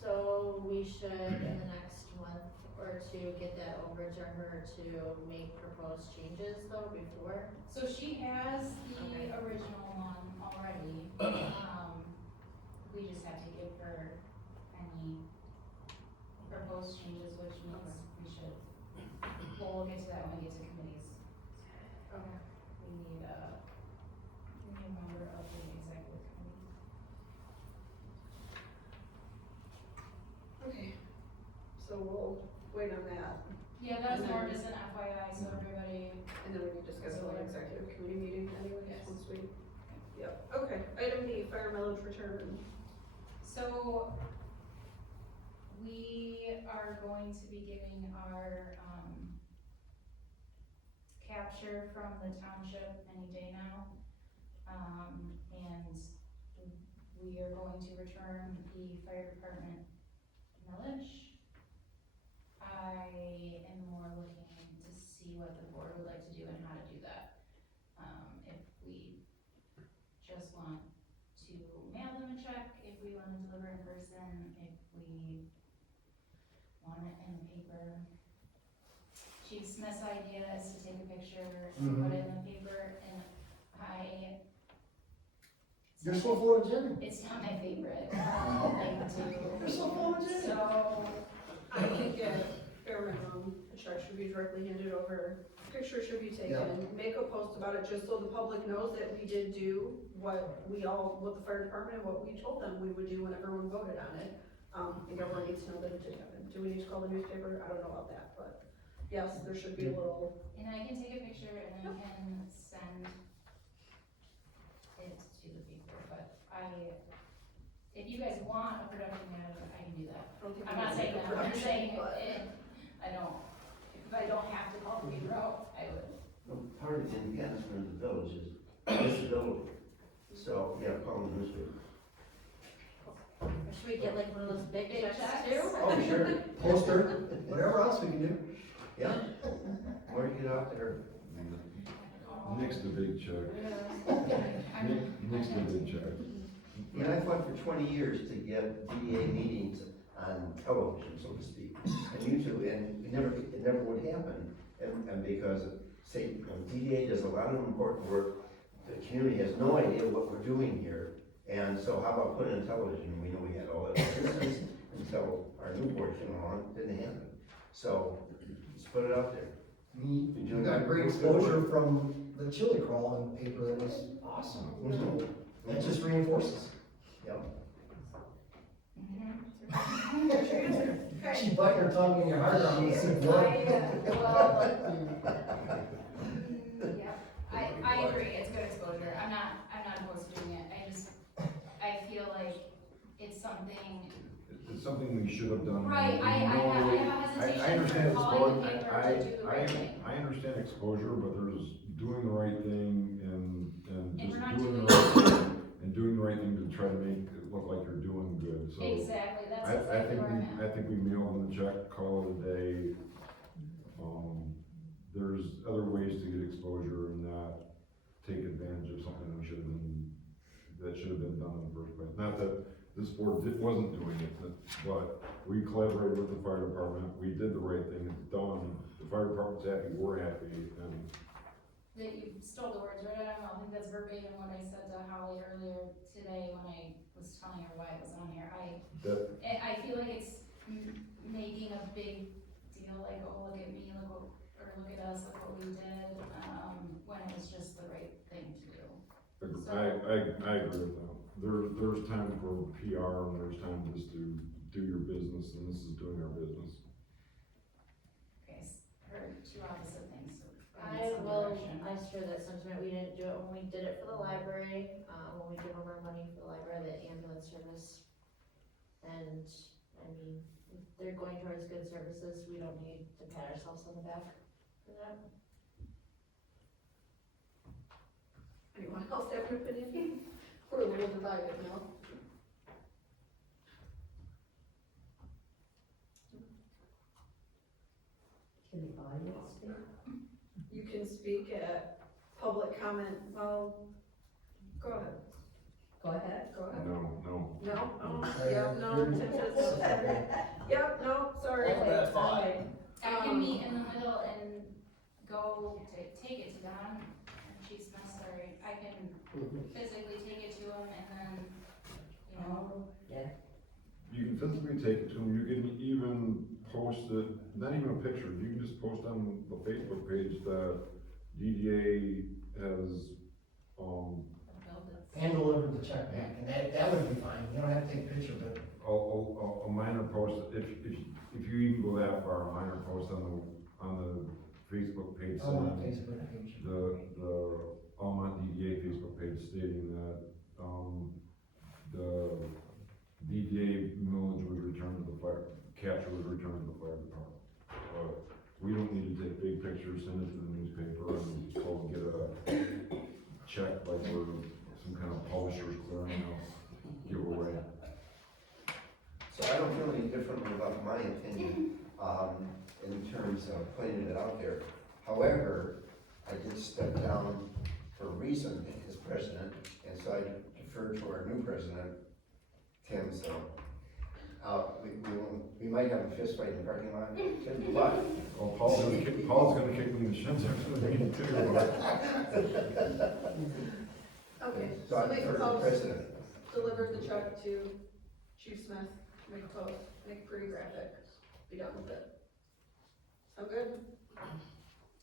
So we should, in the next month or two, get that over to her to make proposed changes though before? So she has the Okay. original one already, we just have to give her any proposed changes, which means we should, well, we'll get to that when we get to committees. Okay. We need a member of the executive committee. Okay, so we'll wait on that, Yeah, that's And more then- just an FYI, so everybody, and then we can discuss an executive committee meeting anyways, Yes. once we. Yep, okay, item B, fire millage return. so we are going to be giving our, capture from the township any day now. And we are going to return the fire department millage. I am more looking to see what the board would like to do and how to do that. If we just want to mail them a check, if we want to deliver in person, if we want it in the paper. Chief Smith's idea is to take a picture and put it in the paper, and You're so photogenic. it's not my favorite, thing to You're so photogenic. So, I think at bare minimum, a check should be directly handed over, picture should be taken, Yeah. make a post about it, just so the public knows that we did do what the fire department, and what we told them we would do when everyone voted on it. I think everyone needs to know that it did happen. Do we need to call the newspaper? I don't know about that, but yes, there should be a little, and I can take a picture and I can send it to the people, but if you guys want a production manager, I can do that. I don't think. I'm we not need saying a that, I'm just production, saying, but- if I don't have to call the paper out, I would. Well, part of the enhancement of the village is visibility, so, yeah, call the newspaper. Or should we get like one of those big Big checks checks? too? Oh, sure, Poster, whatever else we can do. yeah, or get out there. Nix the big check. Nix the big check. I mean, I fought for 20 years to get DDA meetings on television, so to speak, and YouTube, and it never would happen. And because, say, DDA does a lot of important work, the community has no idea what we're doing here, and so how about putting it on television? We know we had all that resistance until our new board came along, it didn't happen. So, let's put it out there. You got great exposure from the chili crawl in the paper, that was awesome. That just reinforces. Yep. She bite her tongue in your heart on and said, what? I agree, it's good exposure, I'm not opposed to doing it, I feel like it's something, It's something we should have done. right, I have a I hesitation understand for calling the exposure, paper to do the right thing. I understand exposure, but there's doing the right thing and And just we're not doing doing the right thing, and doing the right thing to try to make it look like you're doing good, so. Exactly, that's I exactly think where I'm at. I think we mailed them the check, call it a day. There's other ways to get exposure and not take advantage of something that should have been done in the first place. Not that this board wasn't doing it, but we collaborated with the fire department, we did the right thing, it's done, the fire department's happy, we're happy, and That you stole the words right out of my mouth, I think that's verbatim what I said to Holly earlier today when I was telling her why it was on here, I feel like it's making a big deal, like, oh, look at me, look what, or look at us, look what we did, when it was just the right thing to do. I agree with that. There's time for PR and there's time just to do your business, and this is doing our business. Okay, heard two opposite things, so I I need some will, direction. I share that sentiment, we didn't do it when we did it for the library, when we gave them our money for the library, the ambulance service. And, I mean, if they're going towards good services, we don't need to pat ourselves on the back for that. Anyone else have an opinion? We're a little divided now. Can the audience speak? You can speak at public comment, well, go ahead. Go ahead. Go ahead. No. No? Oh, yep, no, Tim says no. Yep, no, sorry. Okay, sorry. I can meet in the middle and go to take it to Don, and Chief Smith, sorry, I can physically take it to him and then, you know. Oh, yeah. You can physically take it to them, you can even post it, not even a picture, you can just post on the Facebook page that DDA has, Hand delivered the check back, and that would be fine, you don't have to take a picture of it. a minor post, if you even go that far, a minor post on the Facebook page, On the saying Facebook page. the Almont DDA Facebook page stating that, the DDA millage was returned to the fire, capture was returned to the fire department. We don't need to take big pictures, send it to the newspaper, and go get a check like we're some kind of publisher's clearinghouse giveaway. So I don't feel any differently about my opinion, in terms of putting it out there. However, I did step down for a reason as president, and so I defer to our new president, Tim, so. We might have a fist fight in the parking lot, Tim, but. Well, Paul's gonna kick me in the shins after the meeting too. Okay, So so I make a defer to the post, president. deliver the check to Chief Smith, make a post, make it pretty graphic, be done with it. Sound good?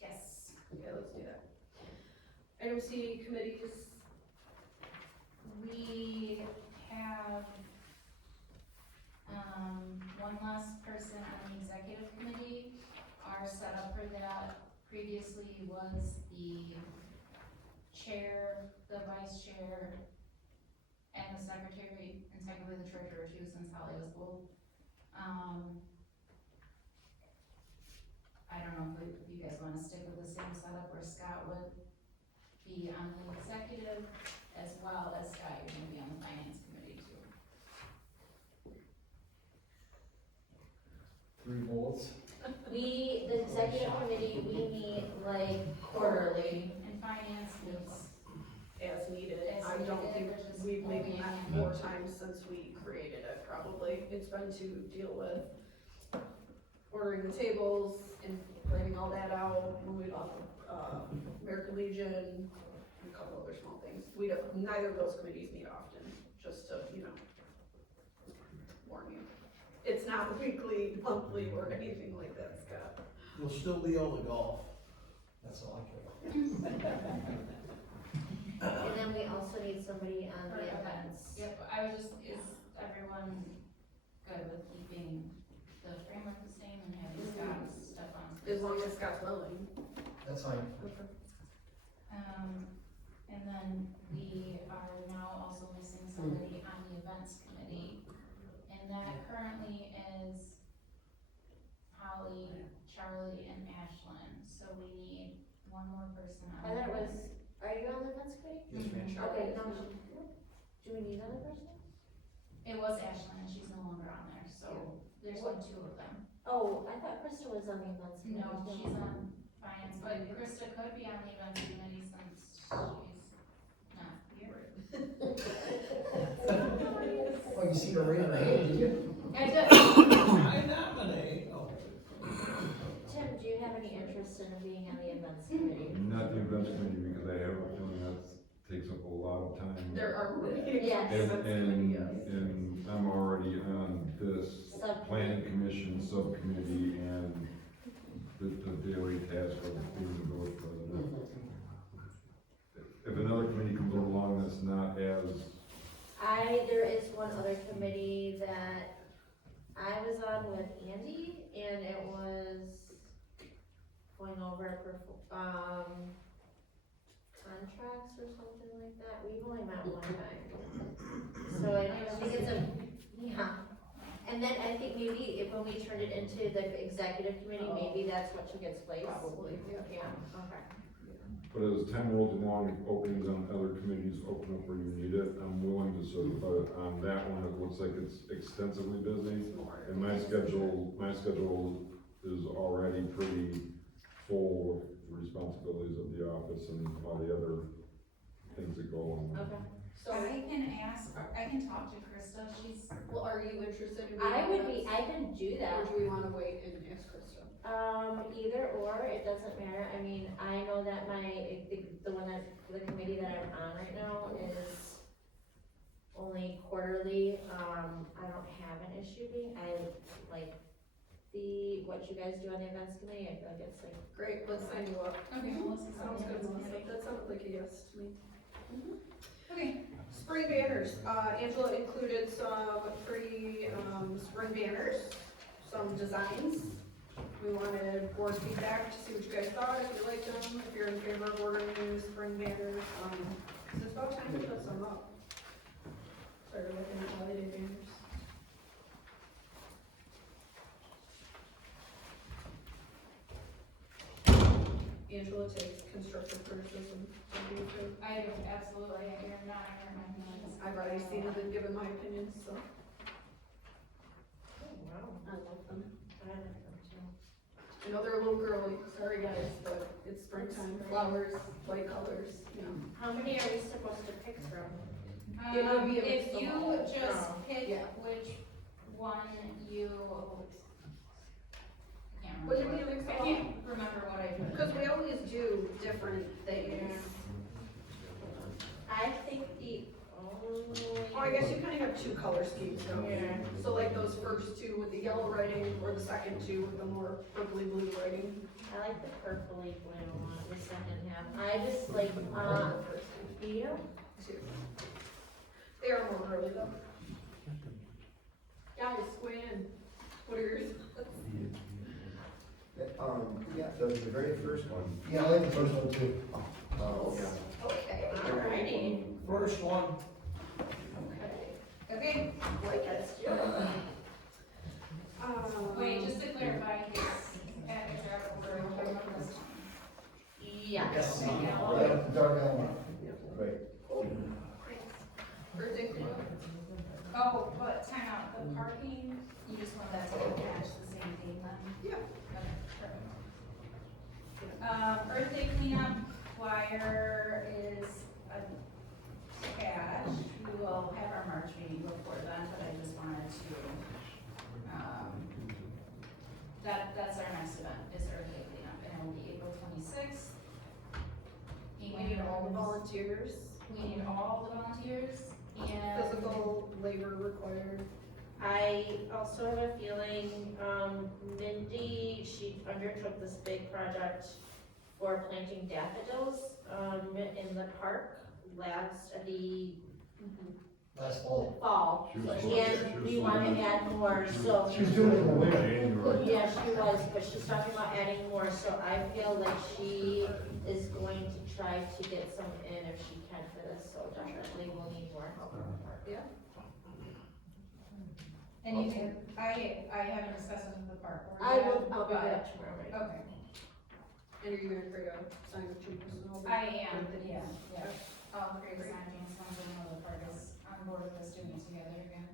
Yes. Okay, let's do that. Item C, committees. We have, one last person on the executive committee. Our setup for that previously was the chair, the vice chair, and the secretary, and technically the treasurer too, since Holly was both. I don't know if you guys wanna stick with the same setup where Scott would be on the executive, as well as Scott, you're gonna be on the finance committee too. 3 volts. The executive committee, we meet like quarterly. And finance meets, As needed. As I don't needed, think which is we've maybe only met a 4 times since we created it, probably. It's been to deal with ordering the tables and planning all that out, when we bought American Legion, and a couple other small things. We don't, neither of those committees meet often, just to, warn you. It's not weekly, monthly, or anything like that, Scott. You'll still be able to golf. That's all I care about. And then we also need somebody on the events. yep, I was just, is everyone good with keeping the framework the same and having Scott's stuff on? As long as Scott's willing. That's fine. And then we are now also missing somebody on the events committee, and that currently is Holly, Charlie, and Ashlyn, so we need one more person on. Heather there. are you on the events committee? Yes, ma'am. Okay, no, do we need another person? It was Ashlyn, and she's no longer on there, so there's been 2 of them. Oh, I thought Krista was on the events committee. No, too. she's on finance, but Krista could be on the events committee since she's not here. Oh, you see her raising her hand, did you? I did. I nominate. Oh. Tim, do you have any interest in being on the events committee? Not the events committee, because I have a feeling that takes up a lot of time. There are meetings. Yes. And I'm already on this planning commission subcommittee and the daily task of being the village president. If another committee comes along that's not as, there is one other committee that I was on with Andy, and it was going over, contracts or something like that, we've only met one time. So I think it's yeah, and then I think maybe when we turned it into the executive committee, maybe that's what took its place. Probably, yeah. Yeah, okay. but as time rolls along, openings on other committees open up where you need it, I'm willing to serve, but on that one, it looks like it's extensively busy. And my schedule is already pretty full with the responsibilities of the office and all the other things that go on. Okay. So I can talk to Krista, Well, are you interested in? I can do Or that. do we wanna wait and ask Krista? Either or, it doesn't matter, I mean, I know that the committee that I'm on right now is only quarterly, I don't have an issue being, I like what you guys do on the events committee, I feel like it's like. Great, let's sign you up. okay, Melissa. Sounds good, Melissa. That sounded like a yes to me. Okay, Spring banners, Angela included some pretty, spring banners, some designs. We wanted board feedback to see what you guys thought, if you liked them, if you're in favor of ordering new spring banners, it's about time to put some up. Started looking at holiday banners. Angela takes constructive criticism from you too. I do, absolutely, you're not hurting my feelings. I've already seen it and given my opinions, so Wow. I love them. I like them too. I know they're a little girly, sorry guys, but it's springtime, flowers, light colors, you know. How many are we supposed to pick from? It would be a mix If of you all. just Oh, pick yeah. which one you. Would it be a mix of I all? can't remember what I put. Because we always do different things. I think the only. Oh, I guess you kind of have two color schemes, though. Yeah. So like those first two with the yellow writing, or the second two with the more purpley blue writing. I like the purpley blue one, the second half. I just like, The first you? two. They are more girly though. Guys, weigh in. What are your thoughts? The very first one, Yeah, I like the first one too. yeah. Okay. Alrighty. First one, Okay, Like it. wait, just to clarify, in case Pat is out over, we're talking about this one. Yes. Okay, yeah, well, Yeah, the dark outline. Right. Birthday for you? oh, but time out, the parking, you just want that to match the same theme then? Yeah. Okay, perfect. Earth Day cleanup flyer is attached. We will have our March meeting before then, but I just wanted to, that's our next event, is Earth Day cleanup, and it will be April 26th. We need all the volunteers, We need all the volunteers, and. physical labor required. I also have a feeling, Mindy, she undertook this big project for planting daffodils, in the park last Last fall. fall. She was And we wanna add more, so. She was doing it in the winter. January. Yeah, she was, but she's talking about adding more, so I feel like she is going to try to get some in if she can for this, so definitely we'll need more help on our part. Yeah. And you can, I haven't discussed it with the park board I yet, will, I'll bring it but- up tomorrow night. Okay, And are you gonna create a sign of changes and all that? I am, yeah. I'll create a sign, as long as I know the park is on board with us doing it together again.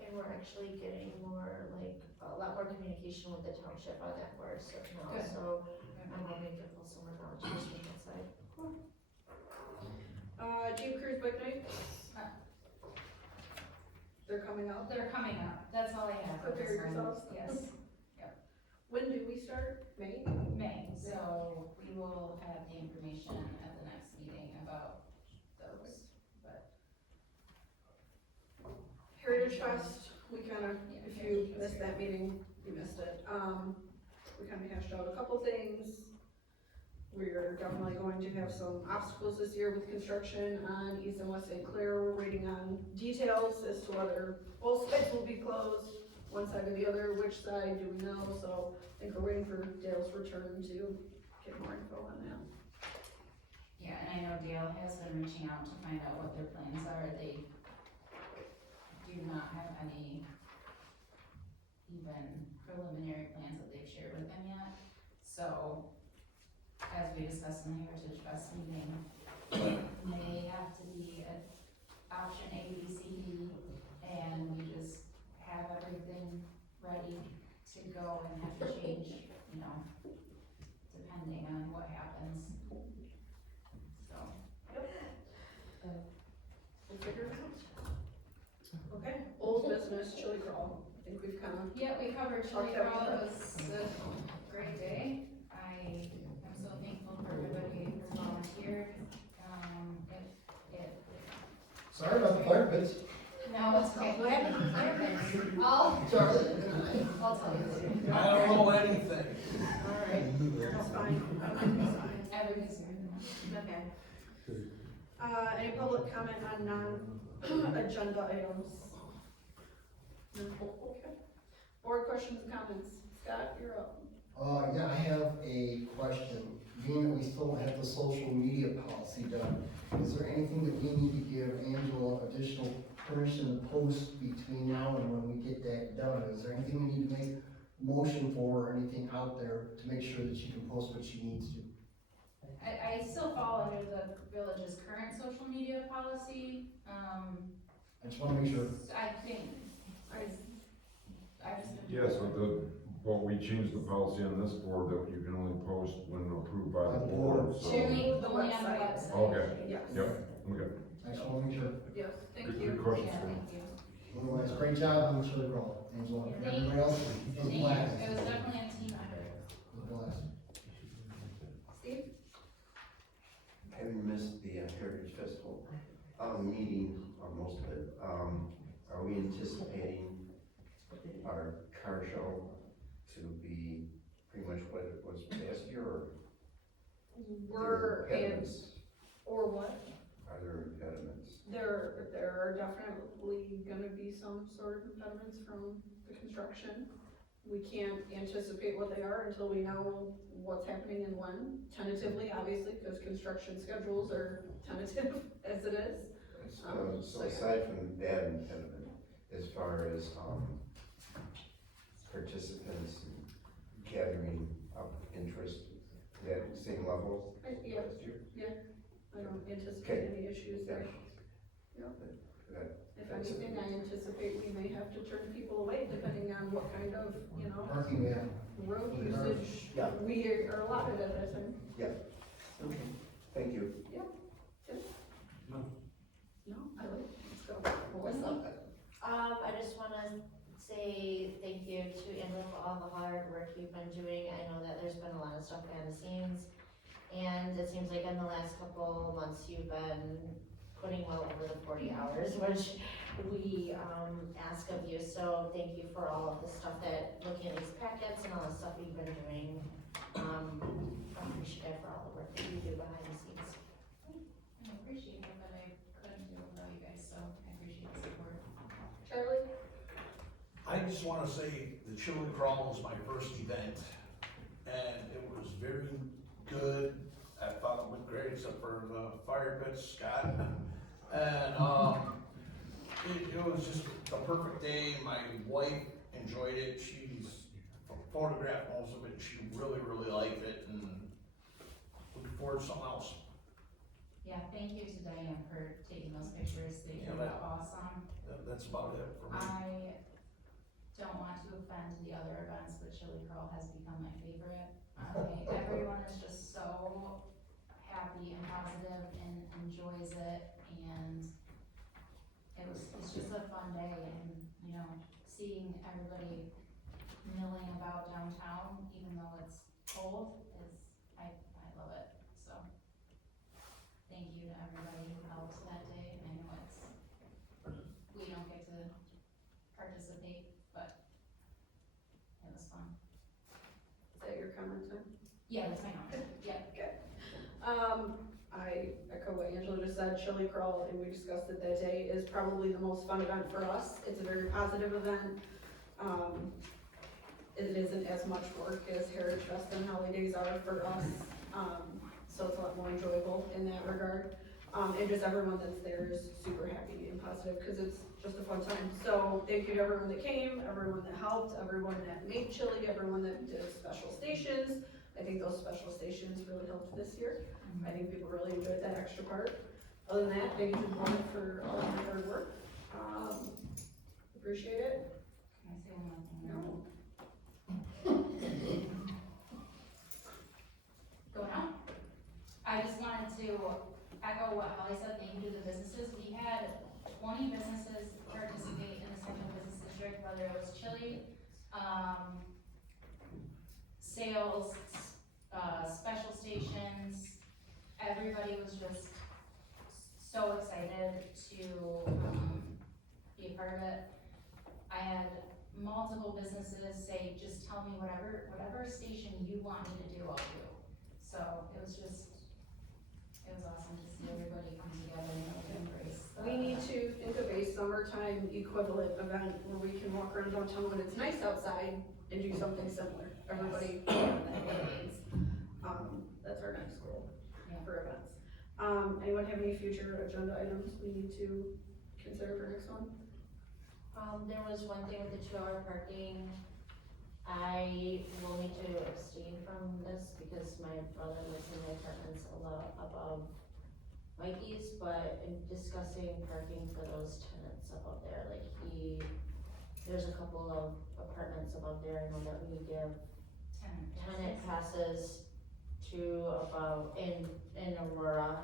And we're actually getting more, like, a lot more communication with the township on that board stuff now, Good. so I'm hoping to pull some more volunteers from that side. Jeep Cruise Bike Night? They're coming out. They're coming up, that's all I have. for this Prepare one. yourselves. Yes, When do we start? May? May, so we will have the information at the next meeting about those, but. Heritage Fest, we kinda, if you you missed that meeting, you missed it. We kind of hashed out a couple things. We're definitely going to have some obstacles this year with construction on East and West St. Clair. We're waiting on details as to whether both sides will be closed, one side or the other, which side do we know, so I think we're waiting for Dale's return to get more info on that. Yeah, and I know Dale has been reaching out to find out what their plans are. They do not have any even preliminary plans that they've shared with them yet. So, as we discussed in the Heritage Fest meeting, it may have to be an option A, B, C, D, and we just have everything ready to go and have to change, you know, depending on what happens. So. We'll figure it out. Okay, old business, chili crawl. I think we've kind of, Yeah, we covered chili Okay. crawl. It was a great day. I am so thankful for everybody who volunteered. Sorry about the fire pits. No, it's okay. What happened? I'll tell you. I don't know anything. alright, that's fine. Everything's good. Okay. Any public comment on non-agenda items? No? Okay. Board questions and comments. Scott, you're up. Yeah, I have a question. Being that we still don't have the social media policy done, is there anything that we need to give Angela additional permission to post between now and when we get that done? Is there anything we need to make motion for or anything out there to make sure that she can post what she needs to? I still fall under the village's current social media policy. I just wanna make sure. I think, I just. Yes, but we changed the policy on this board that you can only post when approved by the board, so. Only The on the website. website. Okay, Yes. yep, okay. I just wanna make sure. Yes, thank Good you. question, Yeah, Sue. thank you. Otherwise, great job on the chili roll, Angela. Thank- Everybody else, Thank was you. blessed. It was definitely a team effort. Was blessed. Steve? Having missed the Heritage Festival, meeting, or most of it, are we anticipating our car show to be pretty much what it was last year, or? We're in, Impediments? or what? Are there impediments? There are definitely gonna be some sort of impediments from the construction. We can't anticipate what they are until we know what's happening and when, tentatively, obviously, because construction schedules are tentative as it is. So aside from that impediment, as far as, participants gathering up interest, that same level Yeah, last year? I don't anticipate any issues there. That- If anything, I anticipate we may have to turn people away depending on what kind of, you know, Parking, yeah. road usage Yeah. we are allotted at that time. Okay, thank you. No, I like, let's go. Melissa? I just wanna say thank you to Angela for all the hard work you've been doing. I know that there's been a lot of stuff behind the scenes. And it seems like in the last couple months, you've been putting well over the 40 hours, which we, ask of you. So thank you for all of the stuff that, looking at these packets and all the stuff you've been doing. I'm appreciative for all the work that you do behind the scenes. I appreciate it, but I couldn't do it without you guys, so I appreciate the support. Charlie? I just wanna say the chili crawl was my first event, and it was very good. I thought it went great, except for the fire pits, Scott. And, it was just the perfect day. My wife enjoyed it. She's photographed most of it. She really, really liked it, and looking forward to something else. Yeah, thank you to Diane for taking those pictures. They turned out awesome. That's about it for me. I don't want to offend the other events, but chili crawl has become my favorite. Everyone is just so happy and positive and enjoys it, and it's just a fun day, and, you know, seeing everybody milling about downtown, even though it's cold, I love it, so. Thank you to everybody who helped that day. I know we don't get to participate, but know, yep. I echo what Angela just said, chili crawl, and we discussed it that day, is probably the most fun event for us. It's a very positive event. It isn't as much work as Heritage Fest and holidays are for us, so it's a lot more enjoyable in that regard. And just everyone that's there is super happy and positive, cause it's just a fun time. So thank you to everyone that came, everyone that helped, everyone that made chili, everyone that did special stations. I think those special stations really helped this year. I think people really enjoyed that extra part. Other than that, thank you to the board for all of your hard work. Appreciate it. Can I say one more thing? No. Going out. I just wanted to echo what Holly said, thank you to the businesses. We had 20 businesses participate in the Central Business District, whether it was chili, sales, special stations. Everybody was just so excited to be a part of it. I had multiple businesses say, just tell me whatever station you want me to do, I'll do. So it was awesome to see everybody come together and embrace. We need to think of a summertime equivalent event where we can walk around downtown when it's nice outside and do something similar. Everybody, that's our next goal for events. Anyone have any future agenda items we need to consider for next one? There was one thing with the 2-hour parking. I will need to abstain from this because my brother lives in the apartments a lot above Mikey's, but in discussing parking for those tenants above there, like there's a couple of apartments above there, I know that we give tenant passes to about, in Aurora.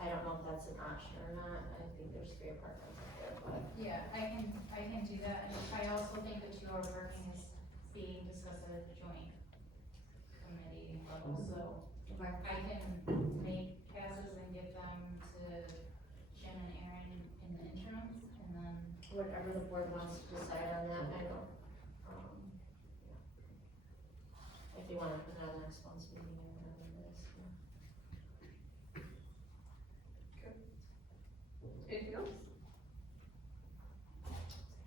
I don't know if that's an option or not, I think there's free apartments up there, but. Yeah, I can do that, and I also think the 2-hour parking is being discussed at a joint committee level, so I can make passes and give them to Jim and Aaron in the interim, and then. Whatever the board wants to decide on that, I don't, if you wanna put it on next month's meeting or whatever it is, yeah. Anything else?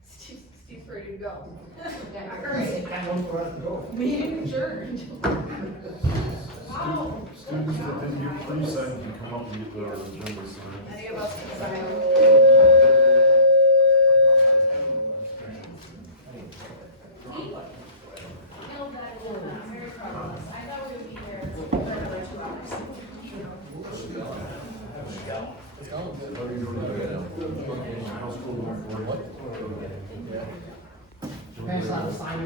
Steve's ready to go. Yeah. Alright, Got one for us to go. meeting adjourned. Wow. Students that didn't get pre-signed can come up and get their agenda signed. Any of us can sign. Feel that, I'm very proud of us. I thought we would be there for another 2 hours. How are you doing today? How's school going for you? Pass out the sign.